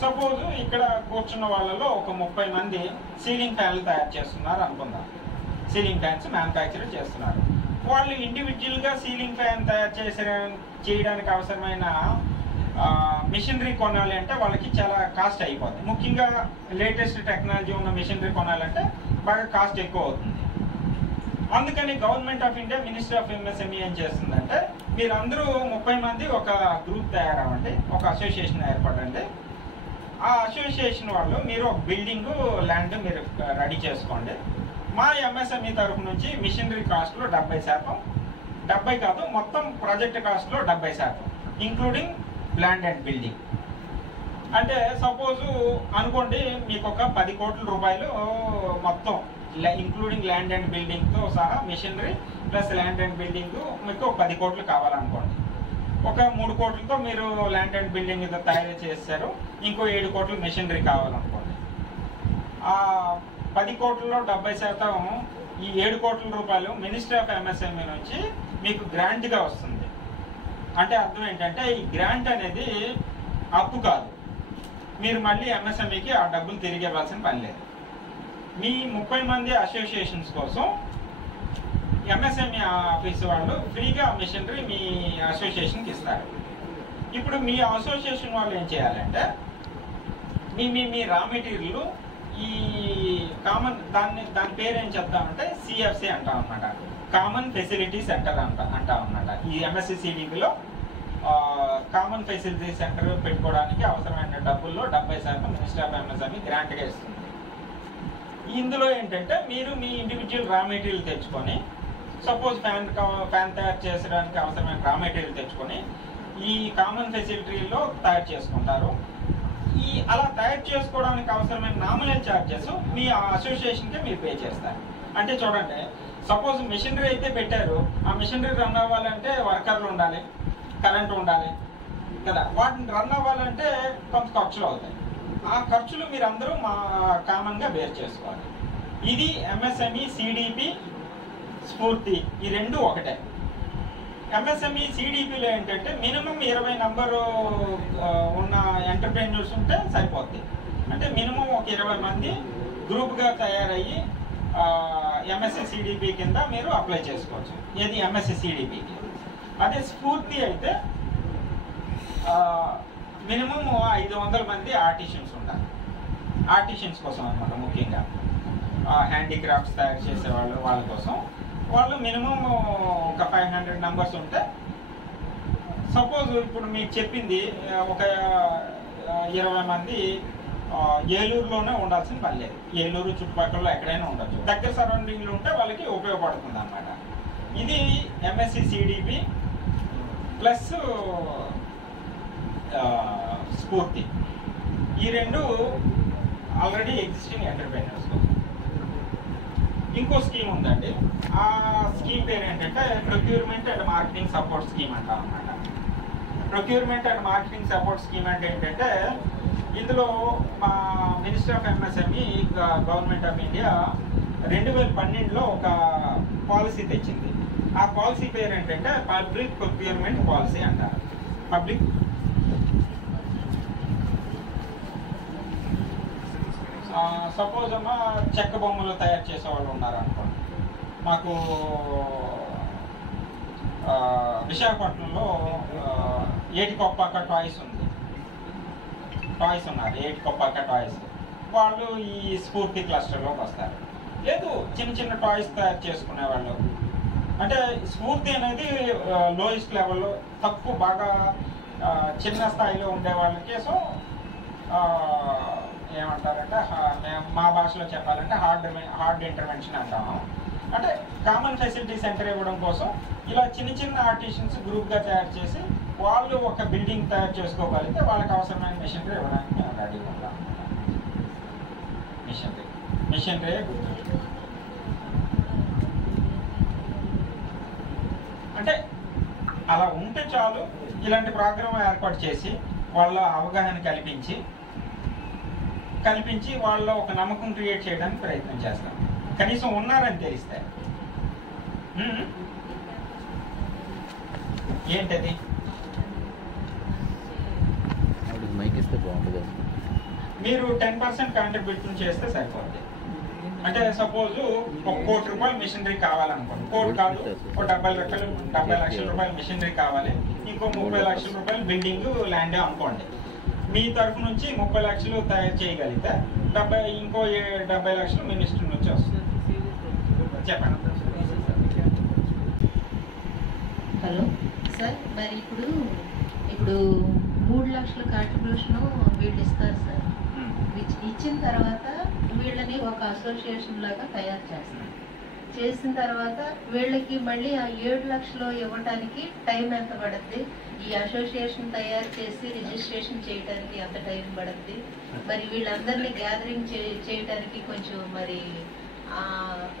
సపోజ్ ఇక్కడ కూర్చున్న వాళ్ళలో ఒక 30 మంది సీలింగ్ ఫ్యాన్లు తయారు చేస్తున్నారు అనుకుందాం. సీలింగ్ ఫ్యాన్స్ మ్యానుఫ్యాక్చర్ చేస్తున్నారు. వాళ్ళు ఇండివిజువల్గా సీలింగ్ ఫ్యాన్ తయారు చేయడానికి అవసరమైన మిషనరీ కొనాలి అంటే వాళ్ళకి చాలా కాస్ట్ అయిపోతుంది. ముఖ్యంగా లేటెస్ట్ టెక్నాలజీ ఉన్న మిషనరీ కొనాలంటే బాగా కాస్ట్ ఎక్కువ అవుతుంది. అందుకని government of India ministry of MSME ఏం చేస్తుందంటే మీరందరూ 30 మంది ఒక గ్రూప్ తయారవ్వండి, ఒక అసోసియేషన్ ఏర్పడండి. ఆ అసోసియేషన్ వాళ్ళు మీరు ఒక బిల్డింగ్ ల్యాండ్ మీరు రెడీ చేసుకోండి. మా ఎంఎస్ఎంఈ తరఫు నుంచి మిషనరీ కాస్ట్లో 70%, 70 కాదు మొత్తం ప్రాజెక్ట్ కాస్ట్లో 70%, ఇంక్లూడింగ్ ల్యాండ్ అండ్ బిల్డింగ్. అంటే సపోజ్ అనుకోండి మీకు ఒక 10 కోట్ల రూపాయలు మొత్తం ఇంక్లూడింగ్ ల్యాండ్ అండ్ బిల్డింగ్తో సహా machinery plus land and building మీకు 10 కోట్లు కావాలనుకోండి. ఒక 3 కోట్లతో మీరు ల్యాండ్ అండ్ బిల్డింగ్ తయారు చేశారు, ఇంకో 7 కోట్లు మిషనరీ కావాలనుకోండి. ఆ 10 కోట్లలో 70% ఈ 7 కోట్ల రూపాయలు మినిస్ట్రీ ఆఫ్ ఎంఎస్ఎంఈ నుంచి మీకు గ్రాంట్గా వస్తుంది. అంటే అర్థం ఏంటంటే ఈ గ్రాంట్ అనేది అప్పు కాదు, మీరు మళ్ళీ ఎంఎస్ఎంఈకి ఆ డబ్బులు తిరిగి ఇవ్వాల్సిన పని లేదు. మీ 30 మంది అసోసియేషన్స్ కోసం ఎంఎస్ఎంఈ ఆఫీస్ వాళ్ళు ఫ్రీగా మిషనరీ మీ అసోసియేషన్కి ఇస్తారు. ఇప్పుడు మీ అసోసియేషన్ వాళ్ళు ఏం చేయాలంటే మీ రా మెటీరియల్ ఈ కామన్ దాని పేరు ఏం చెప్తామంటే CFC అంటాం అనమాట, కామన్ ఫెసిలిటీ సెంటర్ అంటాం అనమాట. ఈ MSC CDPలో కామన్ ఫెసిలిటీ సెంటర్ పెట్టుకోవడానికి అవసరమైన డబ్బుల్లో 70% మినిస్ట్రీ ఆఫ్ ఎంఎస్ఎంఈ గ్రాంట్గా ఇస్తుంది. ఇందులో ఏంటంటే మీరు మీ ఇండివిజువల్ రా మెటీరియల్ తెచ్చుకొని సపోజ్ ఫ్యాన్ తయారు చేసడానికి అవసరమైన రా మెటీరియల్ తెచ్చుకొని ఈ కామన్ ఫెసిలిటీలో తయారు చేసుకుంటారు. ఈ అలా తయారు చేసుకోవడానికి అవసరమైన నామినల్ ఛార్జెస్ మీ అసోసియేషన్కే మీరు పే చేస్తారు. అంటే చూడండి, సపోజ్ మిషనరీ అయితే పెట్టారు, ఆ మిషనరీ రన్ అవ్వాలంటే వర్కర్లు ఉండాలి, కరెంట్ ఉండాలి కదా, వాటిని రన్ అవ్వాలంటే కొంత ఖర్చులు అవుతాయి. ఆ ఖర్చులు మీరు అందరూ కామన్గా బేర్ చేసుకోవాలి. ఇది ఎంఎస్ఎంఈ, సిడిపి, స్ఫూర్తి ఈ రెండు ఒకటే. ఎంఎస్ఎంఈ, సిడిపిలో ఏంటంటే మినిమం 20 నంబరు ఉన్న ఎంటర్ప్రెన్యూర్స్ ఉంటే సరిపోద్ది. అంటే మినిమం ఒక 20 మంది గ్రూప్గా తయారయ్యి ఎంఎస్సి సిడిపి కింద మీరు అప్లై చేసుకోవచ్చు. ఏది ఎంఎస్సి సిడిపికి. అదే స్ఫూర్తి అయితే మినిమం 500 మంది ఆర్టిషియన్స్ ఉండాలి. ఆర్టిషియన్స్ కోసం అనమాట, ముఖ్యంగా హ్యాండీక్రాఫ్ట్స్ తయారు చేసేవాళ్ళు వాళ్ళ కోసం. వాళ్ళు మినిమం ఒక 500 నంబర్స్ ఉంటే, సపోజ్ ఇప్పుడు మీకు చెప్పింది ఒక 20 మంది ఏలూరులోనే ఉండాల్సిన పని లేదు. ఏలూరు చుట్టుపక్కల ఎక్కడైనా ఉండొచ్చు. దగ్గర సరౌండింగ్లు ఉంటే వాళ్ళకి ఉపయోగపడుతుంది అన్నమాట. ఇది ఎంఎస్సి సిడిపి ప్లస్ స్ఫూర్తి. ఈ రెండు ఆల్రెడీ ఎగ్జిస్టింగ్ ఎంటర్ప్రెన్యూర్స్. ఇంకో స్కీమ్ ఉందండి. ఆ స్కీమ్ పేరు ఏంటంటే procurement and marketing support scheme అంటాం అన్నమాట. Procurement and marketing support scheme అంటే ఏంటంటే, ఇందులో మా minister of MSME government of India 2012లో ఒక పాలసీ తెచ్చింది. ఆ పాలసీ పేరు ఏంటంటే పబ్లిక్ ప్రొక్యూర్మెంట్ పాలసీ అంటారు. పబ్లిక్ సపోజ్ అమ్మా చెక్క బొమ్మలు తయారు చేసే వాళ్ళు ఉన్నారు అనుకోండి. మాకు విశాఖపట్నంలో ఏటికొప్పాక టాయ్స్ ఉంది. టాయ్స్ ఉన్నారు, ఏటికొప్పాక టాయ్స్. వాళ్ళు ఈ స్ఫూర్తి క్లస్టర్లోకి వస్తారు. లేదు చిన్న చిన్న టాయ్స్ తయారు చేసుకునే వాళ్ళు. అంటే స్ఫూర్తి అనేది లోయెస్ట్ లెవెల్లో, తక్కువ బాగా చిన్న స్థాయిలో ఉండే వాళ్ళకి. సో ఏమంటారంటే, మా భాషలో చెప్పాలంటే హార్డ్ ఇంటర్వెన్షన్ అంటాము. అంటే కామన్ ఫెసిలిటీ సెంటర్ ఇవ్వడం కోసం ఇలా చిన్న చిన్న ఆర్టిషన్స్ గ్రూప్గా తయారు చేసి వాళ్ళు ఒక బిల్డింగ్ తయారు చేసుకోగలిగితే వాళ్ళకి అవసరమైన మిషనరీ ఇవ్వడానికి మేము రెడీగా ఉంటాం. మిషనరీ అంటే అలా ఉంటే చాలు. ఇలాంటి ప్రోగ్రామ్ ఏర్పాటు చేసి వాళ్ళ అవగాహన కల్పించి వాళ్ళ ఒక నమ్మకం క్రియేట్ చేయడానికి ప్రయత్నం చేస్తాం. కనీసం ఉన్నారని తెలిస్తే. ఏంటది? మీరు 10% కాంట్రిబ్యూషన్ చేస్తే సరిపోద్ది. అంటే సపోజ్ ₹1 కోటి మిషనరీ కావాలనుకోండి. కోటి కాదు, ఒక 70 లక్షల రూపాయల మిషనరీ కావాలి. ఇంకో 30 లక్షల రూపాయలు బిల్డింగ్ ల్యాండ్ అనుకోండి. మీ తరఫు నుంచి 30 లక్షలు తయారు చేయగలిగితే ఇంకో 70 లక్షలు మినిస్టర్ నుంచి వస్తుంది. చెప్పండి. హలో సార్, మరి ఇప్పుడు 3 లక్షల కాంట్రిబ్యూషన్ వీళ్ళు ఇస్తారు సార్. ఇచ్చిన తర్వాత వీళ్ళని ఒక అసోసియేషన్ లాగా తయారు చేస్తారు. చేసిన తర్వాత వీళ్ళకి మళ్ళీ ఆ 7 లక్షలు ఇవ్వటానికి టైం ఎంత పడుద్ది? ఈ అసోసియేషన్ తయారు చేసి రిజిస్ట్రేషన్ చేయడానికి ఎంత టైం పడుద్ది? మరి వీళ్ళందరినీ గ్యాదరింగ్ చేయడానికి కొంచెం మరి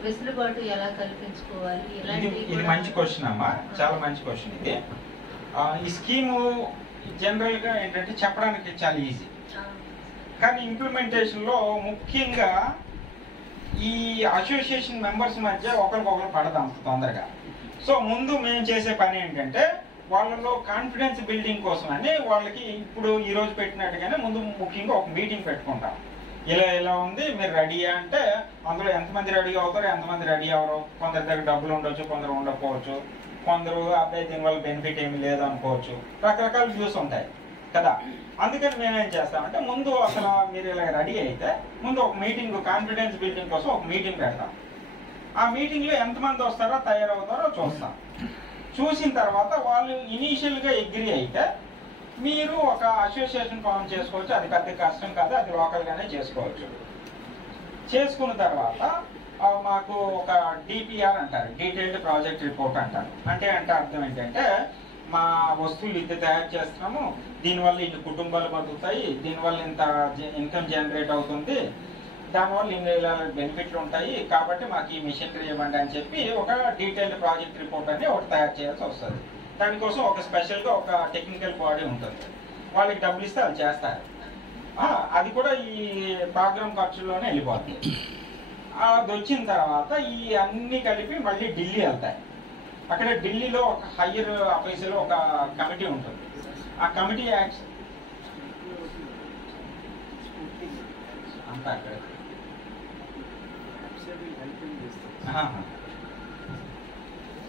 వెసులుబాటు ఎలా కల్పించుకోవాలి? ఇది మంచి క్వశ్చన్ అమ్మా, చాలా మంచి క్వశ్చన్ ఇది. ఈ స్కీము జనరల్ గా ఏంటంటే చెప్పడానికి చాలా ఈజీ, కానీ ఇంప్లిమెంటేషన్ లో ముఖ్యంగా ఈ అసోసియేషన్ మెంబర్స్ మధ్య ఒకరికొకరు పడదు అంత తొందరగా. సో ముందు మేము చేసే పని ఏంటంటే వాళ్ళలో కాన్ఫిడెన్స్ బిల్డింగ్ కోసం అని వాళ్ళకి ఇప్పుడు ఈ రోజు పెట్టినట్టుగానే ముందు ముఖ్యంగా ఒక మీటింగ్ పెట్టుకుంటాం. ఇలా ఉంది, మీరు రెడీయా అంటే అందులో ఎంతమంది రెడీ అవుతారో ఎంతమంది రెడీ అవ్వరు. కొందరి దగ్గర డబ్బులు ఉండొచ్చు, కొందరు ఉండకపోవచ్చు, కొందరు అబ్బాయి దీనివల్ల బెనిఫిట్ ఏమి లేదు అనుకోవచ్చు. రకరకాల వ్యూస్ ఉంటాయి కదా. అందుకని మేమేం చేస్తామంటే ముందు అసలు మీరు ఇలా రెడీ అయితే ముందు ఒక మీటింగ్, కాన్ఫిడెన్స్ బిల్డింగ్ కోసం ఒక మీటింగ్ పెడతాం. ఆ మీటింగ్లో ఎంతమంది వస్తారో తయారవుతారో చూస్తాం. చూసిన తర్వాత వాళ్ళు ఇనీషియల్గా అగ్రీ అయితే మీరు ఒక అసోసియేషన్ ఫామ్ చేసుకోవచ్చు. అది పెద్ద కష్టం కాదు, అది లోకల్గానే చేసుకోవచ్చు. చేసుకున్న తర్వాత మాకు ఒక డిపిఆర్ అంటారు, డీటెయిల్డ్ ప్రాజెక్ట్ రిపోర్ట్ అంటారు. అంటే అర్థం ఏంటంటే మా వస్తువులు ఇది తయారు చేస్తున్నాము, దీనివల్ల ఇన్ని కుటుంబాలు బతుకుతాయి, దీనివల్ల ఇంత ఇన్కమ్ జనరేట్ అవుతుంది, దానివల్ల ఇన్ని ఇలా బెనిఫిట్లు ఉంటాయి, కాబట్టి మాకు ఈ మిషనరీ ఇవ్వండి అని చెప్పి ఒక డీటెయిల్డ్ ప్రాజెక్ట్ రిపోర్ట్ అని ఒకటి తయారు చేయాల్సి వస్తుంది. దానికోసం ఒక స్పెషల్గా ఒక టెక్నికల్ బాడీ ఉంటుంది, వాళ్ళకి డబ్బులు ఇస్తే వాళ్ళు చేస్తారు. అది కూడా ఈ ప్రోగ్రామ్ ఖర్చుల్లోనే వెళ్ళిపోతుంది. అది వచ్చిన తర్వాత ఈ అన్ని కలిపి మళ్ళీ ఢిల్లీ వెళ్తాయి. అక్కడ ఢిల్లీలో ఒక హయ్యర్ ఆఫీసులో ఒక కమిటీ ఉంటుంది. ఆ కమిటీ యాక్షన్ అంతా అక్కడ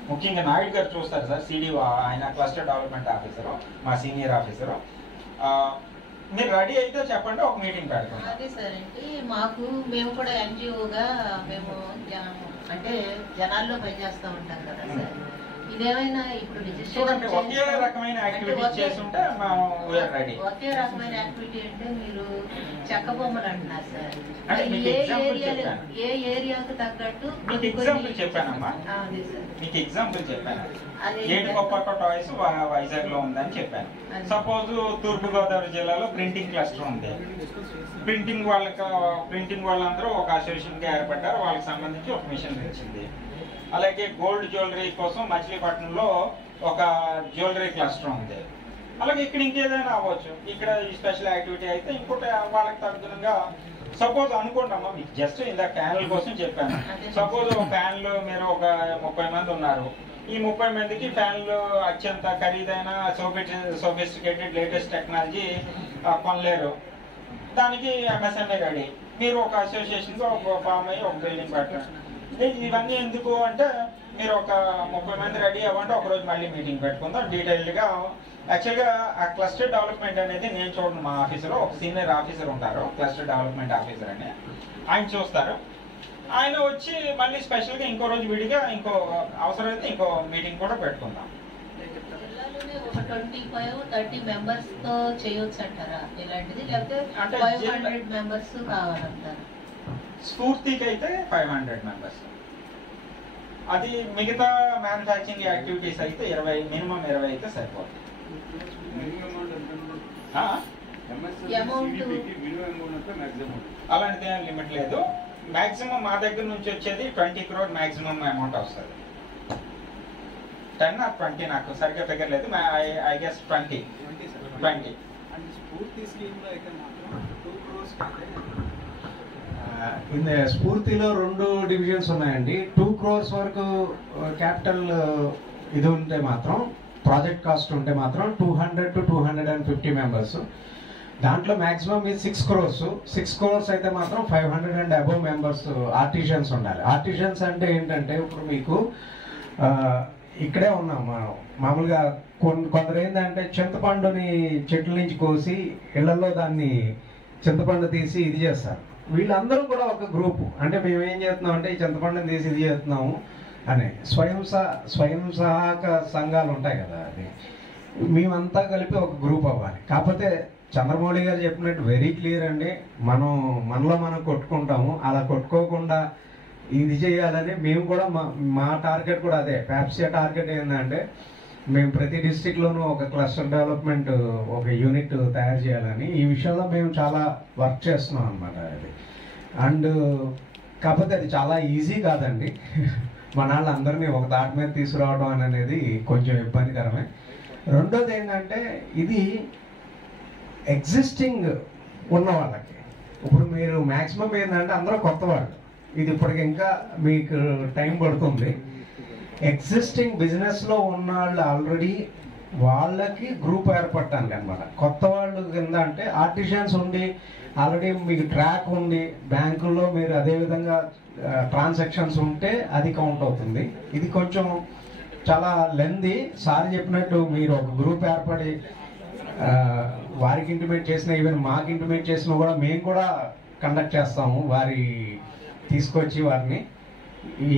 ముఖ్యంగా నాయుడు గారు చూస్తారు సార్, సిడిఓ, ఆయన క్లస్టర్ డెవలప్మెంట్ ఆఫీసరు, మా సీనియర్ ఆఫీసరు. మీరు రెడీ అయితే చెప్పండి, ఒక మీటింగ్ పెడతాం. అదే సార్, అంటే మేము కూడా ఎన్జిఓగా మేము అంటే జనాల్లో పనిచేస్తూ ఉంటాం కదా సార్. ఇదేమైనా ఇప్పుడు చూడండి, ఒకే రకమైన యాక్టివిటీ చేస్తుంటే ఒకే రకమైన యాక్టివిటీ అంటే మీరు చెక్క బొమ్మలు అంటున్నారు సార్. ఏ ఏరియాకు తగ్గట్టు మీకు ఎగ్జాంపుల్ చెప్పానమ్మా, మీకు ఎగ్జాంపుల్ చెప్పాను. ఏడుకొప్పక టాయ్స్ వైజాగ్ లో ఉందని చెప్పాను. సపోజ్ తూర్పు గోదావరి జిల్లాలో ప్రింటింగ్ క్లస్టర్ ఉంది. ప్రింటింగ్ వాళ్ళందరూ ఒక అసోసియేషన్ గా ఏర్పడ్డారు, వాళ్ళకి సంబంధించి ఒక మిషన్ వచ్చింది. అలాగే గోల్డ్ జ్యువెలరీ కోసం మచిలీపట్నంలో ఒక జ్యువెలరీ క్లస్టర్ ఉంది. అలాగే ఇక్కడ ఇంకేదైనా అవ్వచ్చు. ఇక్కడ ఈ స్పెషల్ యాక్టివిటీ అయితే ఇంకోటి వాళ్ళకి తగ్గనుగా సపోజ్ అనుకోండి అమ్మా, మీకు జస్ట్ ఇందాక ప్యానల్ కోసం చెప్పాను. సపోజ్ ఒక ప్యానల్ మీరు ఒక 30 మంది ఉన్నారు. ఈ 30 మందికి ప్యానల్ అత్యంత ఖరీదైన సోఫిస్టికేటెడ్ లేటెస్ట్ టెక్నాలజీ కొనలేరు. దానికి ఎంఎస్ఎంఏ రెడీ. మీరు ఒక అసోసియేషన్ ఒక ఫామ్ అయ్యి ఒక బిల్డింగ్ పెట్టండి. ఇవన్నీ ఎందుకు అంటే మీరు ఒక 30 మంది రెడీ అవ్వండి, ఒకరోజు మళ్ళీ మీటింగ్ పెట్టుకుందాం డీటెయిల్డ్గా. యాక్చువల్గా ఆ క్లస్టర్ డెవలప్మెంట్ అనేది నేను చూడండి, మా ఆఫీసులో ఒక సీనియర్ ఆఫీసర్ ఉంటారు, క్లస్టర్ డెవలప్మెంట్ ఆఫీసర్ అని, ఆయన చూస్తారు. ఆయన వచ్చి మళ్ళీ స్పెషల్గా ఇంకో రోజు విడిగా ఇంకో అవసరమైతే ఇంకో మీటింగ్ కూడా పెట్టుకుందాం. ఒక 25-30 మెంబర్స్ తో చేయొచ్చు అంటారా ఇలాంటిది, లేకపోతే 500 మెంబర్స్ కావాలంటారా? స్ఫూర్తికి అయితే 500 మెంబర్స్. అది మిగతా మ్యానుఫ్యాక్చరింగ్ యాక్టివిటీస్ అయితే మినిమం 20 అయితే సరిపోతుంది. అలాంటిది ఏం లిమిట్ లేదు. మాక్సిమం మా దగ్గర నుంచి వచ్చేది 20 crore మాక్సిమం అమౌంట్ వస్తుంది. 10 or 20 నాకు సరిగ్గా ఫిగర్ లేదు, ఐ గెస్ 20. స్ఫూర్తిలో 2 డివిజన్స్ ఉన్నాయండి. 2 crores వరకు క్యాపిటల్ ఇది ఉంటే మాత్రం, ప్రాజెక్ట్ కాస్ట్ ఉంటే మాత్రం 200 to 250 మెంబర్స్. దాంట్లో మాక్సిమం ఇది 6 crores. 6 crores అయితే మాత్రం 500 and above మెంబర్స్ ఆర్టిషియన్స్ ఉండాలి. ఆర్టిషియన్స్ అంటే ఏంటంటే ఇప్పుడు మీకు ఇక్కడే ఉన్నాం మనం. మామూలుగా కొందరు ఏంటంటే చింతపండుని చెట్ల నుంచి కోసి ఇళ్లలో దాన్ని చింతపండు తీసి ఇది చేస్తారు. వీళ్ళందరూ కూడా ఒక గ్రూపు. అంటే మేము ఏం చేస్తున్నాం అంటే ఈ చింతపండుని తీసి ఇది చేస్తున్నాము అని స్వయం సహాయక సంఘాలు ఉంటాయి కదా, అది మేమంతా కలిపి ఒక గ్రూప్ అవ్వాలి. కాకపోతే చంద్రమౌళి గారు చెప్పినట్టు వెరీ క్లియర్ అండి, మనలో మనం కొట్టుకుంటాము, అలా కొట్టుకోకుండా ఇది చేయాలని మేము కూడా మా టార్గెట్ కూడా అదే. ప్యాప్సియా టార్గెట్ ఏంటంటే మేము ప్రతి డిస్ట్రిక్ట్లోనూ ఒక క్లస్టర్ డెవలప్మెంట్ ఒక యూనిట్ తయారు చేయాలని ఈ విషయంలో మేము చాలా వర్క్ చేస్తున్నాం అనమాట. అది అండ్ కాకపోతే అది చాలా ఈజీ కాదండి. మన వాళ్ళందరినీ ఒక దాటి మీద తీసుకురావడం అనేది కొంచెం ఇబ్బందికరమే. రెండోది ఏంటంటే ఇది ఎగ్జిస్టింగ్ ఉన్న వాళ్ళకి. ఇప్పుడు మీరు మ్యాక్సిమం ఏంటంటే అందరూ కొత్త వాళ్ళు, ఇది ఇప్పటికి ఇంకా మీకు టైం పడుతుంది. ఎగ్జిస్టింగ్ బిజినెస్లో ఉన్న వాళ్ళు ఆల్రెడీ వాళ్ళకి గ్రూప్ ఏర్పడటానికి అనమాట. కొత్త వాళ్ళు కింద అంటే ఆర్టిషియన్స్ ఉండి ఆల్రెడీ మీకు ట్రాక్ ఉండి బ్యాంకుల్లో మీరు అదేవిధంగా ట్రాన్సాక్షన్స్ ఉంటే అది కౌంట్ అవుతుంది. ఇది కొంచెం చాలా లెంది. సార్ చెప్పినట్టు మీరు ఒక గ్రూప్ ఏర్పడి వారికి ఇంటిమేట్ చేసిన, ఈవెన్ మాకు ఇంటిమేట్ చేసినా కూడా మేము కూడా కండక్ట్ చేస్తాము. వారి తీసుకొచ్చి వారిని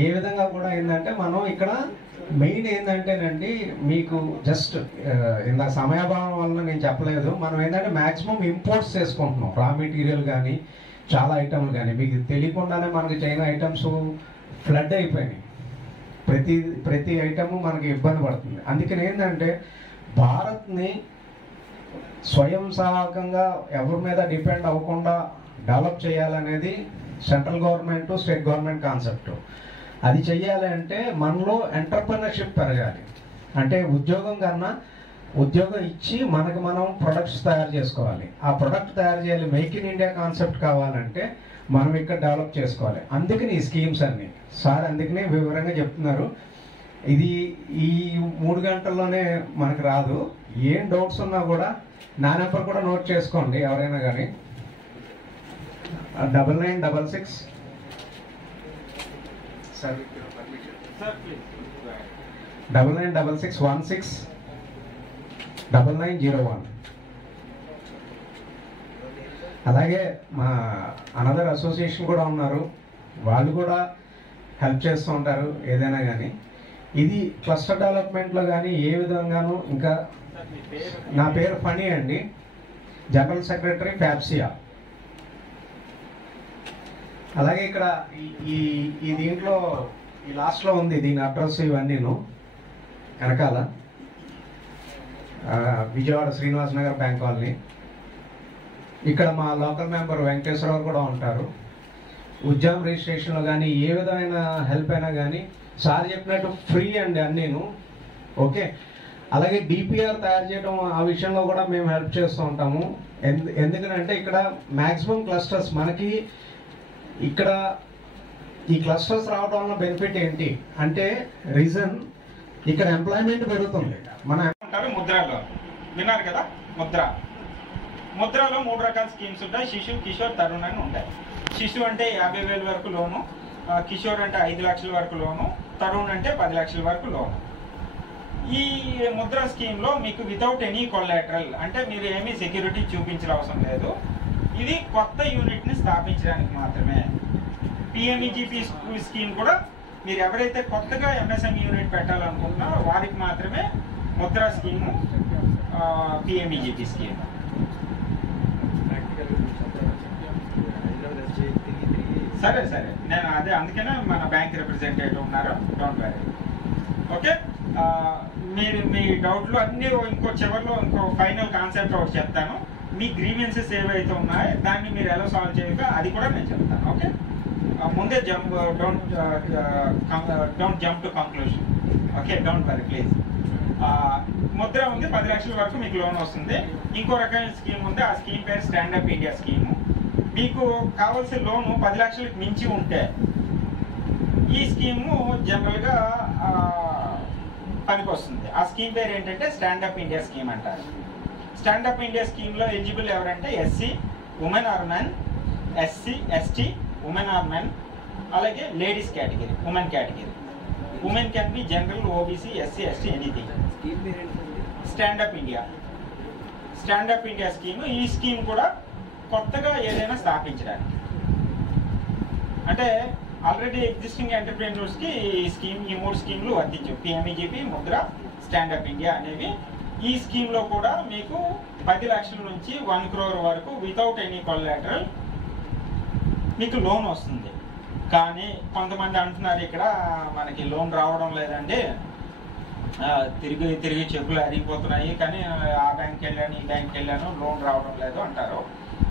ఏ విధంగా కూడా ఏంటంటే మనం ఇక్కడ మెయిన్ ఏంటంటేనండి, మీకు జస్ట్ ఇంత సమయాభావం వల్ల నేను చెప్పలేదు, మనం ఏంటంటే మ్యాక్సిమం ఇంపోర్ట్స్ చేసుకుంటున్నాం. రా మెటీరియల్ కానీ చాలా ఐటమ్లు కానీ మీకు తెలియకుండానే మనకి చైనా ఐటమ్స్ ఫ్లడ్ అయిపోయినాయి. ప్రతి ఐటమ్ మనకి ఇబ్బంది పడుతుంది. అందుకని ఏంటంటే భారత్ని స్వయం సహాయకంగా ఎవరి మీద డిపెండ్ అవ్వకుండా డెవలప్ చేయాలనేది central government state government concept. అది చెయ్యాలి అంటే మనలో ఎంటర్‌ప్రెన్యూర్‌షిప్ పెరగాలి. అంటే ఉద్యోగం కన్నా ఉద్యోగం ఇచ్చి మనకు మనం ప్రొడక్ట్స్ తయారు చేసుకోవాలి. ఆ ప్రొడక్ట్ తయారు చేయాలి, మేక్ ఇన్ ఇండియా కాన్సెప్ట్ కావాలంటే మనం ఇక్కడ డెవలప్ చేసుకోవాలి. అందుకని ఈ స్కీమ్స్ అన్ని సార్ అందుకనే వివరంగా చెప్తున్నారు. ఇది ఈ 3 గంటల్లోనే మనకు రాదు. ఏం డౌట్స్ ఉన్నా కూడా నా నెంబర్ కూడా నోట్ చేసుకోండి ఎవరైనా కానీ. 9966 సార్ 9966169901. అలాగే మా అనదర్ అసోసియేషన్ కూడా ఉన్నారు, వాళ్ళు కూడా హెల్ప్ చేస్తూ ఉంటారు ఏదైనా కానీ. ఇది క్లస్టర్ డెవలప్మెంట్లో కానీ ఏ విధంగానూ. ఇంకా నా పేరు ఫణి అండి, జనరల్ సెక్రటరీ ఫ్యాప్సియా. అలాగే ఇక్కడ ఈ దీంట్లో ఈ లాస్ట్లో ఉంది దీని అడ్రస్ ఇవన్నీను వెనకాల. Vijayawada Srinivas Nagar bank colony. ఇక్కడ మా లోకల్ మెంబర్ వెంకటేశ్వరరావు కూడా ఉంటారు. ఉద్యమం రిజిస్ట్రేషన్లో కానీ ఏ విధమైన హెల్ప్ అయినా కానీ సార్ చెప్పినట్టు ఫ్రీ అండి అన్నీను. ఓకే. అలాగే డిపిఆర్ తయారు చేయడం ఆ విషయంలో కూడా మేము హెల్ప్ చేస్తూ ఉంటాము. ఎందుకంటే ఇక్కడ మ్యాక్సిమం క్లస్టర్స్ మనకి ఇక్కడ ఈ క్లస్టర్స్ రావడం వల్ల బెనిఫిట్ ఏంటి అంటే రీజన్ ఇక్కడ ఎంప్లాయ్మెంట్ పెరుగుతుంది. మన ముద్రలో విన్నారు కదా, ముద్రలో 3 రకాల స్కీమ్స్ ఉంటాయి. శిశు, కిషోర్, తరుణ్ అని ఉంటాయి. శిశు అంటే 50,000 వరకు లోను, కిషోర్ అంటే 5 లక్షల వరకు లోను, తరుణ్ అంటే 10 లక్షల వరకు లోను. ఈ ముద్ర స్కీమ్లో మీకు వితౌట్ ఎనీ కొలాటరల్ అంటే మీరు ఏమీ సెక్యూరిటీ చూపించిన అవసరం లేదు. ఇది కొత్త యూనిట్ని స్థాపించడానికి మాత్రమే. పిఎంఈజీపీ స్కీమ్ కూడా మీరు ఎవరైతే కొత్తగా ఎంఎస్ఎంఈ యూనిట్ పెట్టాలనుకుంటున్నారో వారికి మాత్రమే ముద్ర స్కీము, పిఎంఈజీపీ స్కీమ్. సరే నేను అదే అందుకనే మన బ్యాంక్ రిప్రజెంటేటివ్ ఉన్నారు, డోంట్ వరీ. ఓకే. మీరు మీ డౌట్లు అన్నీ ఇంకో చివరిలో ఇంకో ఫైనల్ కాన్సెప్ట్ ఒకటి చెప్తాను. మీ గ్రీవెన్సెస్ ఏవైతే ఉన్నాయో దాన్ని మీరు ఎలా సాల్వ్ చేయగా అది కూడా నేను చెప్తాను. ఓకే. ముందే don't jump to conclusion. Okay, don't worry please. Mudra ఉంది, 10 లక్షల వరకు మీకు లోన్ వస్తుంది. ఇంకో రకమైన స్కీమ్ ఉంది, ఆ స్కీమ్ పేరు స్టాండప్ ఇండియా స్కీము. మీకు కావాల్సిన లోను 10 లక్షలకు మించి ఉంటే ఈ స్కీము జనరల్గా పనికి వస్తుంది. ఆ స్కీమ్ పేరు ఏంటంటే స్టాండప్ ఇండియా స్కీమ్ అంటారు. స్టాండప్ ఇండియా స్కీమ్లో ఎలిజిబుల్ ఎవరంటే SC, women or men, SC, ST, women or men, అలాగే ladies category, women category. Women can be general, OBC, SC, ST, anything. Stand up India scheme. ఈ scheme కూడా కొత్తగా ఏదైనా స్థాపించడానికి, అంటే ఆల్రెడీ ఎగ్జిస్టింగ్ ఎంటర్ప్రెన్యూర్స్కి ఈ 3 స్కీమ్లు వర్తించు. పిఎంఈజీపీ, ముద్ర, స్టాండప్ ఇండియా అనేవి. ఈ స్కీమ్లో కూడా మీకు 10 లక్షల నుంచి 1 crore వరకు వితౌట్ ఎనీ కొలాటరల్ మీకు లోన్ వస్తుంది. కానీ కొంతమంది అంటున్నారు ఇక్కడ మనకి లోన్ రావడం లేదండి, తిరిగి చెక్కులు అరిగిపోతున్నాయి, కానీ ఆ బ్యాంక్కి వెళ్ళాను ఈ బ్యాంక్కి వెళ్ళాను లోన్ రావడం లేదు అంటారు.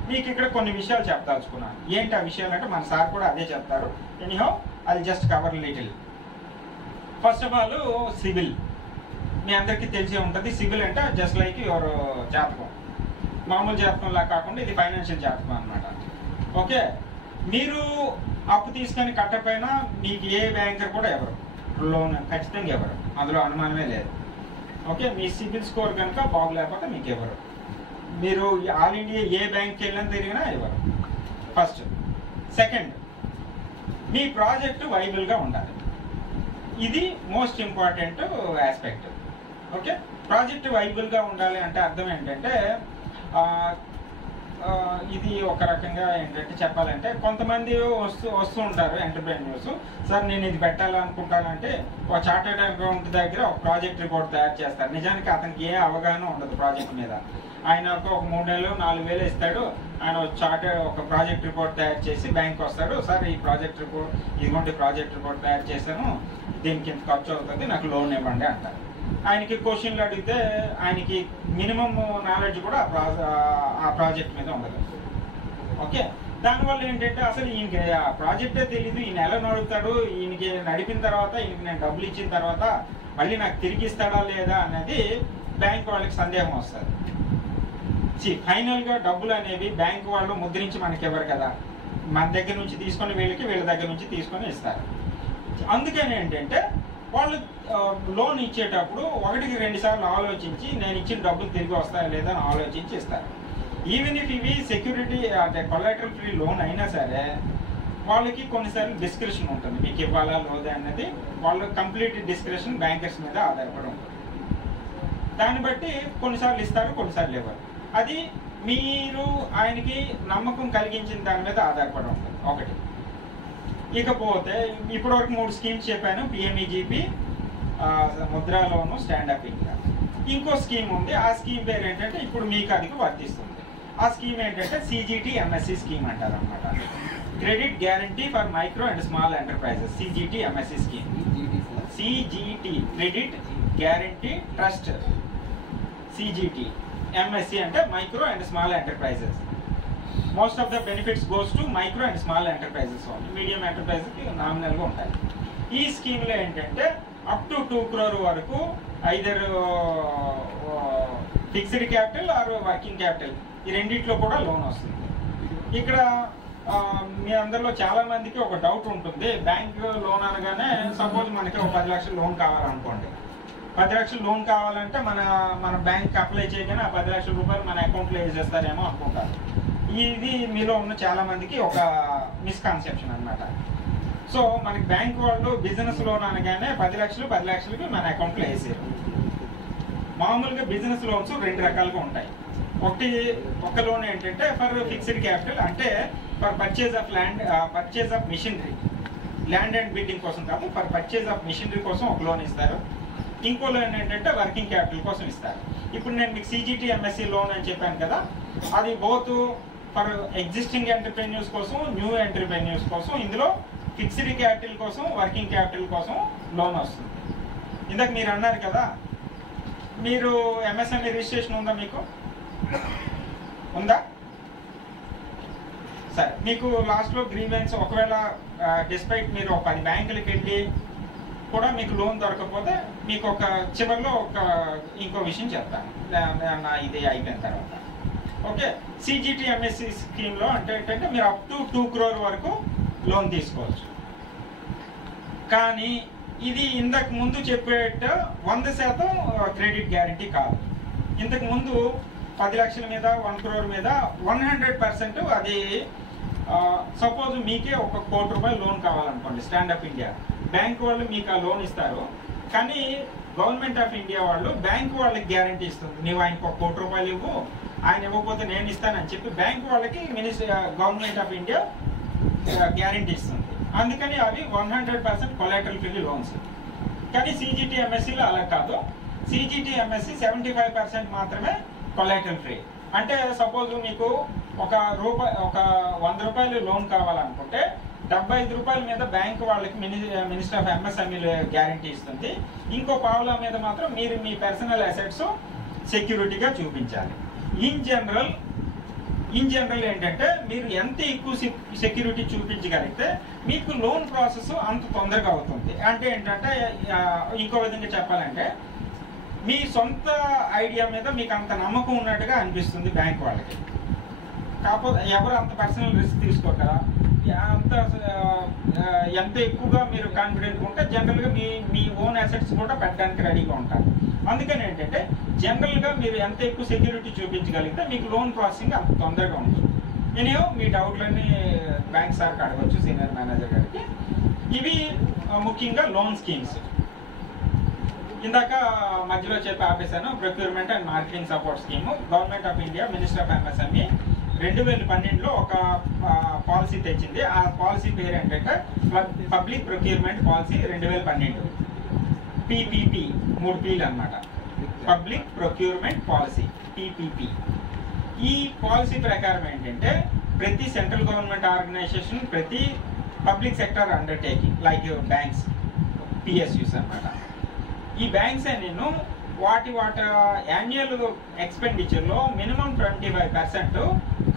మీకు ఇక్కడ కొన్ని విషయాలు చెప్పదలుచుకున్నాను. ఏంటి ఆ విషయాలు అంటే మన సార్ కూడా అదే చెప్తారు. ఎనీహౌ అది just cover little. First of all civil మీ అందరికీ తెలిసే ఉంటుంది. సివిల్ అంటే జస్ట్ లైక్ యువర్ జాతకం, మామూలు జాతకంలా కాకుండా ఇది ఫైనాన్షియల్ జాతకం అనమాట. ఓకే. మీరు అప్పు తీసుకొని కట్టకపోయినా మీకు ఏ బ్యాంకర్ కూడా ఎవరు లోన్ ఖచ్చితంగా ఎవరు, అందులో అనుమానమే లేదు. ఓకే. మీ సిబిల్ స్కోర్ కనుక బాగులేకపోతే మీకు ఎవరు, మీరు ఆల్ ఇండియా ఏ బ్యాంక్కి వెళ్ళినా తిరిగినా ఎవరు. ఫస్ట్. సెకండ్, మీ ప్రాజెక్టు వైబుల్గా ఉండాలి. ఇది most important aspect. Okay. Project వైబుల్గా ఉండాలి అంటే అర్థం ఏంటంటే ఇది ఒక రకంగా ఏంటంటే చెప్పాలంటే కొంతమంది వస్తూ ఉంటారు ఎంటర్ప్రెన్యూర్స్. సార్ నేను ఇది పెట్టాలనుకుంటానంటే ఒక చార్టెడ్ అకౌంట్ దగ్గర ఒక ప్రాజెక్ట్ రిపోర్ట్ తయారు చేస్తారు. నిజానికి అతనికి ఏ అవగాహన ఉండదు ప్రాజెక్ట్ మీద. ఆయన ఒక 3 నెలలు 4 వేలు ఇస్తాడు. ఆయన ఒక ప్రాజెక్ట్ రిపోర్ట్ తయారు చేసి బ్యాంక్ వస్తాడు. సార్ ఈ ప్రాజెక్ట్ రిపోర్ట్ ఇదిగోండి ప్రాజెక్ట్ రిపోర్ట్ తయారు చేశాను, దీనికి ఇంత ఖర్చు అవుతుంది, నాకు లోన్ ఇవ్వండి అంటారు. ఆయనకి క్వశ్చన్లు అడిగితే ఆయనకి మినిమం నాలెడ్జ్ కూడా ఆ ప్రాజెక్ట్ మీద ఉండదు. ఓకే, దానివల్ల ఏంటంటే అసలు ఈయనకి ఆ ప్రాజెక్టే తెలీదు, ఈయన ఎలా నడుపుతాడు, ఈయనకి నడిపిన తర్వాత ఈయనకి నేను డబ్బులు ఇచ్చిన తర్వాత మళ్ళీ నాకు తిరిగి ఇస్తాడా లేదా అనేది బ్యాంక్ వాళ్ళకి సందేహం వస్తుంది. ఫైనల్గా డబ్బులు అనేవి బ్యాంక్ వాళ్ళు ముద్రించి మనకి ఇవ్వరు కదా, మన దగ్గర నుంచి తీసుకొని వీళ్ళ దగ్గర నుంచి తీసుకొని ఇస్తారు. అందుకని ఏంటంటే వాళ్ళు లోన్ ఇచ్చేటప్పుడు 1-2 సార్లు ఆలోచించి నేను ఇచ్చిన డబ్బులు తిరిగి వస్తాయా లేదా అని ఆలోచించి ఇస్తారు. ఈవెన్ ఇఫ్ ఇవి సెక్యూరిటీ అంటే కొలాటరల్ ఫ్రీ లోన్ అయినా సరే వాళ్ళకి కొన్నిసార్లు డిస్క్రిప్షన్ ఉంటుంది, మీకు ఇవ్వాలా లేదా అన్నది వాళ్ళ కంప్లీట్ డిస్క్రిప్షన్ బ్యాంకర్స్ మీద ఆధారపడి ఉంటుంది. దాన్ని బట్టి కొన్నిసార్లు ఇస్తారు, కొన్నిసార్లు ఇవ్వరు. అది మీరు ఆయనకి నమ్మకం కలిగించిన దాని మీద ఆధారపడి ఉంటుంది ఒకటి. ఇకపోతే ఇప్పటివరకు 3 స్కీమ్స్ చెప్పాను, పిఎంఈజీపీ, ముద్రా లోను, స్టాండప్ ఇండియా. ఇంకో స్కీమ్ ఉంది, ఆ స్కీమ్ పేరు ఏంటంటే ఇప్పుడు మీకు అది వర్తిస్తుంది. ఆ స్కీమ్ ఏంటంటే సిజిటి ఎంఎస్సి స్కీమ్ అంటారు అనమాట, credit guarantee for micro and small enterprises. CGT MSE scheme, CGT credit guarantee trust, CGT MSE అంటే micro and small enterprises. Most of the benefits goes to micro and small enterprises, medium ఎంటర్ప్రైజెస్కి నామినల్గా ఉంటాయి. ఈ స్కీమ్లో ఏంటంటే up to 2 crore వరకు either fixed capital or working capital, ఈ రెండిట్లో కూడా లోన్ వస్తుంది. ఇక్కడ మీ అందరిలో చాలా మందికి ఒక డౌట్ ఉంటుంది, బ్యాంక్ లోన్ అనగానే సపోజ్ మనకి ఒక 10 లక్షలు లోన్ కావాలనుకోండి, 10 లక్షలు లోన్ కావాలంటే మన బ్యాంక్ అప్లై చేయగానే ఆ 10 లక్షల రూపాయలు మన అకౌంట్లో వేసేస్తారేమో అనుకుంటారు. ఇది మీలో ఉన్న చాలా మందికి ఒక మిస్కన్సెప్షన్ అన్నమాట. సో మనకి బ్యాంక్ వాళ్ళు బిజినెస్ లోన్ అనగానే 10 లక్షలకి మన అకౌంట్లో వేసారు. మామూలుగా బిజినెస్ లోన్స్ 2 రకాలుగా ఉంటాయి. ఒక లోన్ ఏంటంటే ఫర్ ఫిక్స్డ్ క్యాపిటల్, అంటే for purchase of land, purchase of machinery, land and building కోసం కాదు, ఫర్ పర్చేజ్ ఆఫ్ మిషనరీ కోసం ఒక లోన్ ఇస్తారు. ఇంకో లోన్ ఏంటంటే వర్కింగ్ క్యాపిటల్ కోసం ఇస్తారు. ఇప్పుడు నేను మీకు సిజిటి ఎంఎస్సి లోన్ అని చెప్పాను కదా, అది బోత్ ఫర్ ఎగ్జిస్టింగ్ ఎంటర్ప్రెన్యూర్స్ కోసం, న్యూ ఎంటర్ప్రెన్యూర్స్ కోసం. ఇందులో ఫిక్స్డ్ క్యాపిటల్ కోసం, వర్కింగ్ క్యాపిటల్ కోసం లోన్ వస్తుంది. ఇందాక మీరు అన్నారు కదా, మీరు ఎంఎస్ఎంఈ రిజిస్ట్రేషన్ ఉందా, మీకు ఉందా? సరే, మీకు లాస్ట్లో గ్రీవెన్స్ ఒకవేళ డిస్పైట్ మీరు 10 బ్యాంకులకి వెళ్ళి కూడా మీకు లోన్ దొరకకపోతే మీకు ఒక చివరిలో ఇంకో విషయం చెప్తాను నా ఇది అయిపోయిన తర్వాత. ఓకే, సిజిటి ఎంఎస్సి స్కీమ్లో అంటే ఏంటంటే మీరు అప్ టు 2 crore వరకు లోన్ తీసుకోవచ్చు. కానీ ఇది ఇంతకు ముందు చెప్పేట 100% క్రెడిట్ గ్యారంటీ కాదు. ఇంతకు ముందు 10 లక్షల మీద, 1 crore మీద 100% అది. సపోజ్ మీకే 1 కోటి రూపాయలు లోన్ కావాలనుకోండి, స్టాండప్ ఇండియా బ్యాంక్ వాళ్ళు మీకు ఆ లోన్ ఇస్తారు. కానీ గవర్నమెంట్ ఆఫ్ ఇండియా వాళ్ళు బ్యాంక్ వాళ్ళకి గ్యారంటీ ఇస్తుంది, నీవు ఆయనకు 1 కోటి రూపాయలు ఇవ్వు, ఆయన ఇవ్వకపోతే నేను ఇస్తానని చెప్పి బ్యాంక్ వాళ్ళకి గవర్నమెంట్ ఆఫ్ ఇండియా గ్యారంటీ ఇస్తుంది. అందుకని అవి 100% కొలాటరల్ ఫ్రీ లోన్స్. కానీ సిజిటి ఎంఎస్సిలో అలా కాదు, సిజిటి ఎంఎస్సి 75% మాత్రమే కొలాటరల్ ఫ్రీ. అంటే సపోజ్ మీకు ఒక 100 రూపాయలు లోన్ కావాలనుకుంటే 75 రూపాయల మీద బ్యాంక్ వాళ్ళకి మినిస్టర్ ఆఫ్ ఎంఎస్ఎంఈ గ్యారంటీ ఇస్తుంది. ఇంకో పావుల మీద మాత్రం మీరు మీ పర్సనల్ అసెట్స్ సెక్యూరిటీగా చూపించాలి. ఇన్ జనరల్ ఏంటంటే మీరు ఎంత ఎక్కువ సెక్యూరిటీ చూపించగలిగితే మీకు లోన్ ప్రాసెస్ అంత తొందరగా అవుతుంది. అంటే ఏంటంటే ఇంకో విధంగా చెప్పాలంటే మీ సొంత ఐడియా మీద మీకు అంత నమ్మకం ఉన్నట్టుగా అనిపిస్తుంది బ్యాంక్ వాళ్ళకి. కాకపోతే ఎవరు అంత పర్సనల్ రిస్క్ తీసుకోరు కదా, ఎంత ఎక్కువగా మీరు కాన్ఫిడెంట్గా ఉంటే జనరల్గా మీ ఓన్ అసెట్స్ కూడా పెట్టడానికి రెడీగా ఉంటారు. అందుకని ఏంటంటే జనరల్గా మీరు ఎంత ఎక్కువ సెక్యూరిటీ చూపించగలిగితే మీకు లోన్ ప్రాసెసింగ్ అంత తొందరగా ఉంటుంది. నేను మీ డౌట్లన్నీ బ్యాంక్ సార్కి అడగవచ్చు, సీనియర్ మేనేజర్ గారికి. ఇవి ముఖ్యంగా లోన్ స్కీమ్స్. ఇందాక మధ్యలో చెప్పి ఆపేశాను, procurement and marketing support scheme. Government of India, minister of MSME 2012లో ఒక పాలసీ తెచ్చింది. ఆ పాలసీ పేరు ఏంటంటే పబ్లిక్ ప్రొక్యూర్మెంట్ పాలసీ 2012, పిపిపి, 3 Pలు అన్నమాట. Public procurement policy, PPP. ఈ పాలసీ ప్రకారం ఏంటంటే ప్రతి సెంట్రల్ గవర్నమెంట్ ఆర్గనైజేషన్, ప్రతి public sector undertaking like banks, PSUs అన్నమాట, ఈ బ్యాంక్స్ నేను వాటి యాన్యువల్ ఎక్స్పెండిచర్లో మినిమం 25%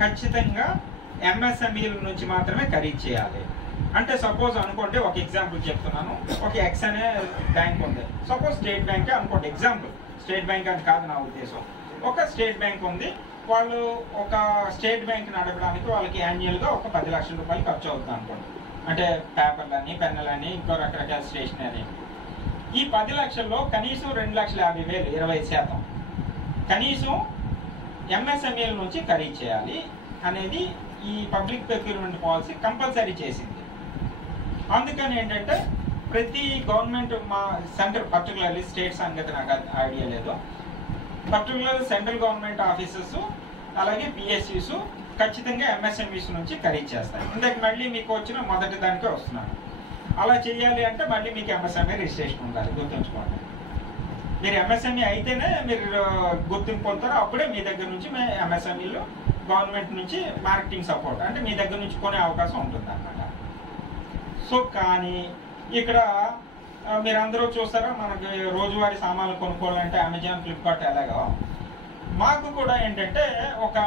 ఖచ్చితంగా ఎంఎస్ఎంఈల నుంచి మాత్రమే ఖరీదు చేయాలి. అంటే సపోజ్ అనుకోండి, ఒక ఎగ్జాంపుల్ చెప్తున్నాను. ఒక ఎక్స్ అనే బ్యాంక్ ఉంది, సపోజ్ స్టేట్ బ్యాంకే అనుకోండి. ఎగ్జాంపుల్, స్టేట్ బ్యాంక్ అని కాదు నా ఉద్దేశం. ఒక స్టేట్ బ్యాంక్ ఉంది, వాళ్ళు ఒక స్టేట్ బ్యాంక్ నడపడానికి వాళ్ళకి యాన్యువల్గా ఒక 10 లక్షల రూపాయలు ఖర్చు అవుతుంది అనుకోండి. అంటే పేపర్లని, పెన్నులని, ఇంకో రకరకాల స్టేషనరీ. ఈ 10 లక్షల్లో కనీసం 2,50,000 20% కనీసం ఎంఎస్ఎంఈల నుంచి ఖరీదు చేయాలి అనేది ఈ పబ్లిక్ ప్రొక్యూర్మెంట్ పాలసీ కంపల్సరీ చేసింది. అందుకని ఏంటంటే ప్రతి గవర్నమెంట్, మా సెంట్రల్ పర్టికులర్లీ స్టేట్ సంగతి నాకు ఐడియా లేదు, పర్టికులర్ సెంట్రల్ గవర్నమెంట్ ఆఫీసెస్ అలాగే పిఎస్యూస్ ఖచ్చితంగా ఎంఎస్ఎంఈస్ నుంచి ఖరీదు చేస్తాయి. ఇందాక మళ్ళీ మీకు వచ్చిన మొదటి దానికే వస్తున్నాను. అలా చేయాలి అంటే మళ్ళీ మీకు ఎంఎస్ఎంఈ రిజిస్ట్రేషన్ ఉండాలి, గుర్తుంచుకోండి. మీరు ఎంఎస్ఎంఈ అయితేనే మీరు గుర్తింపు పొందుతారు. అప్పుడే మీ దగ్గర నుంచి ఎంఎస్ఎంఈలో గవర్నమెంట్ నుంచి మార్కెటింగ్ సపోర్ట్ అంటే మీ దగ్గర నుంచి కొనే అవకాశం ఉంటుంది అన్నమాట. సో కానీ ఇక్కడ మీరందరూ చూస్తారా, మనకి రోజువారీ సామాన్లు కొనుక్కోవాలంటే అమెజాన్, ఫ్లిప్కార్ట్ ఎలాగో మాకు కూడా ఏంటంటే ఒక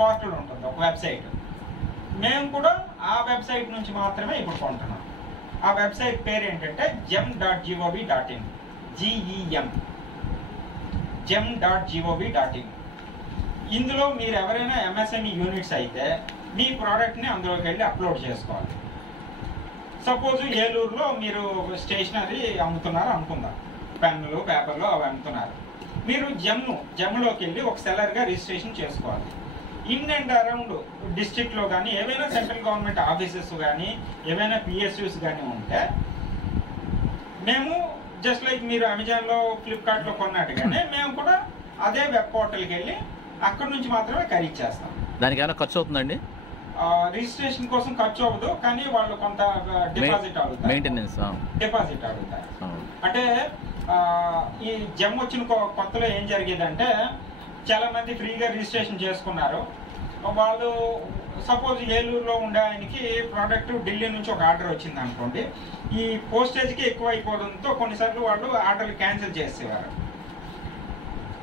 పోర్టల్ ఉంటుంది, ఒక వెబ్సైట్. మేము కూడా ఆ వెబ్సైట్ నుంచి మాత్రమే ఇప్పుడు కొంటున్నాం. ఆ వెబ్సైట్ పేరు ఏంటంటే gem.gov.in, gem.gov.in. ఇందులో మీరు ఎవరైనా ఎంఎస్ఎంఈ యూనిట్స్ అయితే మీ ప్రోడక్ట్ని అందులోకి వెళ్ళి అప్లోడ్ చేసుకోవాలి. సపోజ్ ఏలూరులో మీరు స్టేషనరీ అమ్ముతున్నారు అనుకుందాం, పెన్నులు, పేపర్లు అవి అమ్ముతున్నారు. మీరు జమ్లోకి వెళ్ళి ఒక సెల్లర్గా రిజిస్ట్రేషన్ చేసుకోవాలి. ఇన్ అండ్ అరౌండ్ డిస్ట్రిక్ట్లో కానీ ఏవైనా సెంట్రల్ గవర్నమెంట్ ఆఫీసెస్ కానీ ఏవైనా పిఎస్యూస్ కానీ ఉంటే మేము జస్ట్ లైక్ మీరు అమెజాన్లో, ఫ్లిప్కార్ట్లో కొన్నట్టుగానే మేము కూడా అదే వెబ్ పోర్టల్కి వెళ్ళి అక్కడ నుంచి మాత్రమే ఖరీదు చేస్తాం. దానికి ఏమైనా ఖర్చు అవుతుందండి? రిజిస్ట్రేషన్ కోసం ఖర్చు అవ్వదు, కానీ వాళ్ళు కొంత డిపాజిట్ అడుగుతారు, మెయింటెనెన్స్ డిపాజిట్ అడుగుతారు. అంటే ఈ జమ్ వచ్చిన కొత్తలో ఏం జరిగేదంటే చాలా మంది ఫ్రీగా రిజిస్ట్రేషన్ చేసుకున్నారు. వాళ్ళు సపోజ్ ఏలూరులో ఉండే ఆయనకి ప్రోడక్ట్ ఢిల్లీ నుంచి ఒక ఆర్డర్ వచ్చింది అనుకోండి, ఈ పోస్టేజ్కి ఎక్కువ అయిపోవడంతో కొన్నిసార్లు వాళ్ళు ఆర్డర్లు క్యాన్సిల్ చేసేవారు.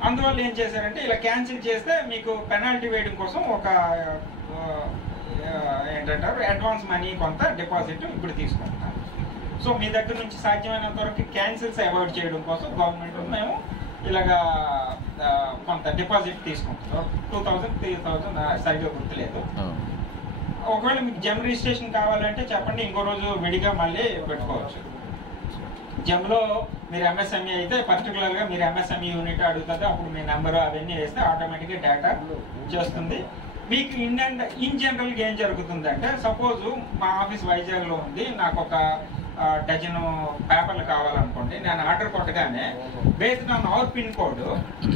అందువల్ల ఏం చేశారంటే ఇలా క్యాన్సిల్ చేస్తే మీకు పెనాల్టీ వేయడం కోసం ఒక ఏంటంటారు అడ్వాన్స్ మనీ కొంత డిపాజిట్ ఇప్పుడు తీసుకుంటున్నారు. సో మీ దగ్గర నుంచి సాధ్యమైనంత వరకు క్యాన్సిల్స్ అవాయిడ్ చేయడం కోసం గవర్నమెంట్ మేము ఇలాగా కొంత డిపాజిట్ తీసుకుంటున్నాం. 2,000, 3,000 సరిగ్గా గుర్తులేదు. ఒకవేళ మీకు జమ్ రిజిస్ట్రేషన్ కావాలంటే చెప్పండి, ఇంకో రోజు విడిగా మళ్ళీ పెట్టుకోవచ్చు. జమ్లో మీరు ఎంఎస్ఎంఈ అయితే పర్టికులర్గా మీరు ఎంఎస్ఎంఈ యూనిట్ అడుగుతుంది, అప్పుడు మీ నెంబరు అవన్నీ వేస్తే ఆటోమేటిక్గా డేటా చేస్తుంది. మీకు ఇన్ జనరల్గా ఏం జరుగుతుందంటే సపోజ్ మా ఆఫీస్ వైజాగ్లో ఉంది, నాకు ఒక డజన్ పేపర్లు కావాలనుకోండి. నేను ఆర్డర్ కొట్టగానే based on hour pin code,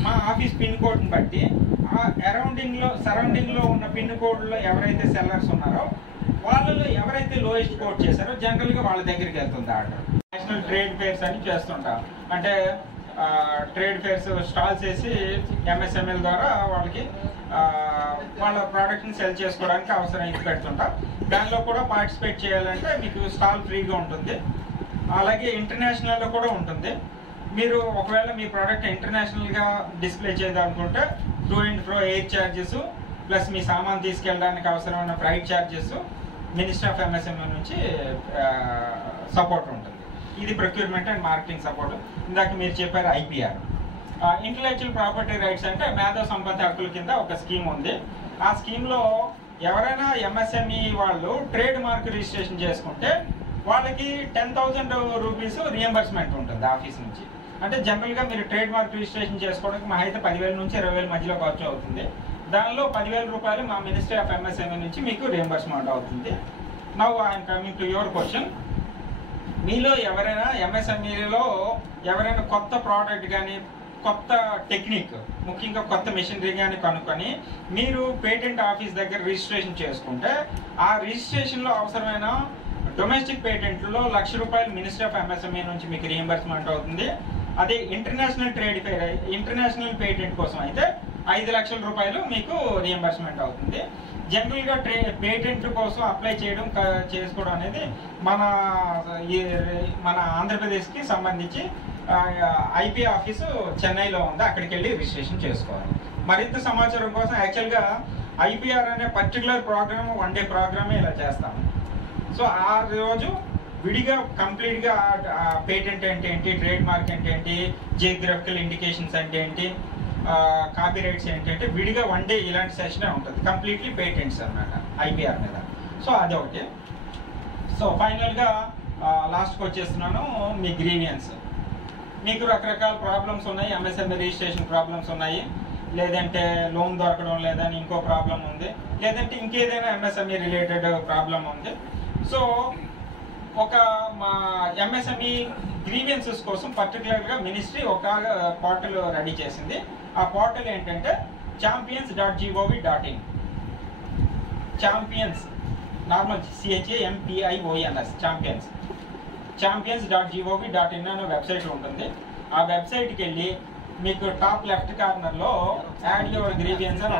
మా ఆఫీస్ పిన్ కోడ్ని బట్టి సరౌండింగ్లో ఉన్న పిన్ కోడ్లో ఎవరైతే సెల్లర్స్ ఉన్నారో వాళ్ళలో ఎవరైతే లోయెస్ట్ కోడ్ చేశారో జనరల్గా వాళ్ళ దగ్గరికి వెళ్తుంది ఆర్డర్. నేషనల్ ట్రేడ్ ఫేర్స్ అని చేస్తుంటాం, అంటే ట్రేడ్ ఫేర్స్ స్టాల్స్ వేసి ఎంఎస్ఎంఎల్ ద్వారా వాళ్ళకి వాళ్ళ ప్రోడక్ట్ని సెల్ చేసుకోవడానికి అవసరం ఇది పెడుతుంటాం. దానిలో కూడా పార్టిసిపేట్ చేయాలంటే మీకు స్టాల్ ఫ్రీగా ఉంటుంది. అలాగే ఇంటర్నేషనల్లో కూడా ఉంటుంది. మీరు ఒకవేళ మీ ప్రోడక్ట్ ఇంటర్నేషనల్గా డిస్ప్లే చేయాలనుకుంటే to and fro air charges plus మీ సామాన్ తీసుకెళ్ళడానికి అవసరమైన flight charges ministry of MSME నుంచి సపోర్ట్ ఉంటుంది. ఇది ప్రొక్యూర్మెంట్ అండ్ మార్కెటింగ్ సపోర్ట్. ఇందాక మీరు చెప్పారు ఐపీఆర్, ఇంటలెక్చువల్ ప్రాపర్టీ రైట్స్ అంటే మేధో సంపత్తి హక్కుల కింద ఒక స్కీమ్ ఉంది. ఆ స్కీమ్లో ఎవరైనా ఎంఎస్ఎంఈ వాళ్ళు ట్రేడ్ మార్క్ రిజిస్ట్రేషన్ చేసుకుంటే వాళ్ళకి 10,000 రూపీస్ రియంబర్స్మెంట్ ఉంటుంది ఆఫీస్ నుంచి. అంటే జనరల్గా మీరు ట్రేడ్ మార్క్ రిజిస్ట్రేషన్ చేసుకోవడానికి మా అయితే 10,000 నుంచి 20,000 మధ్యలో ఖర్చు అవుతుంది. దానిలో 10,000 రూపాయలు మా మినిస్ట్రీ ఆఫ్ ఎంఎస్ఎంఈ నుంచి మీకు రియంబర్స్మెంట్ అవుతుంది. Now I'm coming to your question. మీలో ఎవరైనా ఎంఎస్ఎంఈలో ఎవరైనా కొత్త ప్రోడక్ట్ కానీ కొత్త టెక్నిక్, ముఖ్యంగా కొత్త మెషినరీ కానీ కనుక్కొని మీరు పేటెంట్ ఆఫీస్ దగ్గర రిజిస్ట్రేషన్ చేసుకుంటే ఆ రిజిస్ట్రేషన్లో అవసరమైన డొమెస్టిక్ పేటెంట్లో ₹1,00,000 మినిస్ట్రీ ఆఫ్ ఎంఎస్ఎంఈ నుంచి మీకు రియంబర్స్మెంట్ అవుతుంది. అదే international trade fair, international patent కోసం అయితే ₹5,00,000 మీకు రియంబర్స్మెంట్ అవుతుంది. జనరల్గా పేటెంట్ కోసం అప్లై చేసుకోవడం అనేది మన ఆంధ్రప్రదేశ్కి సంబంధించి ఐపీ ఆఫీసు చెన్నైలో ఉంది, అక్కడికి వెళ్ళి రిజిస్ట్రేషన్ చేసుకోవాలి. మరింత సమాచారం కోసం యాక్చువల్గా ఐపీఆర్ అనే పర్టికులర్ ప్రోగ్రామ్ 1 డే ప్రోగ్రామే ఇలా చేస్తాము. సో ఆ రోజు విడిగా కంప్లీట్గా పేటెంట్ అంటే ఏంటి, ట్రేడ్ మార్క్ అంటే ఏంటి, జియోగ్రఫికల్ ఇండికేషన్స్ అంటే ఏంటి, కాపీ రైట్స్ ఏంటంటే విడిగా 1 డే ఇలాంటి సెషనే ఉంటుంది. కంప్లీట్లీ పేటెంట్స్ అన్నమాట ఐపీఆర్ మీద. సో అదొకటి. సో ఫైనల్గా లాస్ట్కి వచ్చేస్తున్నాను. మీ గ్రీవియన్స్, మీకు రకరకాల ప్రాబ్లమ్స్ ఉన్నాయి. ఎంఎస్ఎంఈ రిజిస్ట్రేషన్ ప్రాబ్లమ్స్ ఉన్నాయి, లేదంటే లోన్ దొరకడం లేదని ఇంకో ప్రాబ్లం ఉంది, లేదంటే ఇంకేదైనా ఎంఎస్ఎంఈ రిలేటెడ్ ప్రాబ్లం ఉంది. సో ఒక మా ఎంఎస్ఎంఈ గ్రీవియన్సెస్ కోసం పర్టికులర్గా మినిస్ట్రీ ఒక పోర్టల్ రెడీ చేసింది. ఆ పోర్టల్ ఏంటంటే champions.gov.in. Champions normal CHAMPIONS champions.gov.in అనే వెబ్సైట్ ఉంటుంది. ఆ వెబ్సైట్కి వెళ్ళి మీకు టాప్ లెఫ్ట్ కార్నర్లో యాడ్ యువర్ గ్రీవియన్స్ అని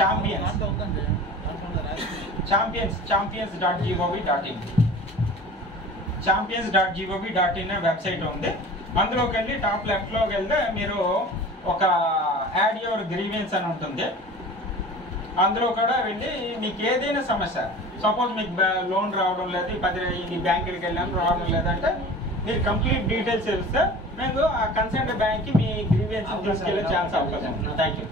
champions.gov.in champions.gov.in వెబ్సైట్ ఉంది. అందులోకి వెళ్ళి టాప్ లెఫ్ట్లోకి వెళ్తే మీరు ఒక యాడ్ యువర్ గ్రీవియన్స్ అని ఉంటుంది. అందులో కూడా వెళ్ళి మీకు ఏదైనా సమస్య, సపోజ్ మీకు లోన్ రావడం లేదు, 10 బ్యాంకులకి వెళ్ళాను రావడం లేదంటే మీరు కంప్లీట్ డీటెయిల్స్ ఇస్తే మీకు ఆ కన్సర్న్ బ్యాంక్కి మీ గ్రీవియన్స్ తీసుకెళ్ళే ఛాన్స్ అవకాశం ఉంది. Thank you.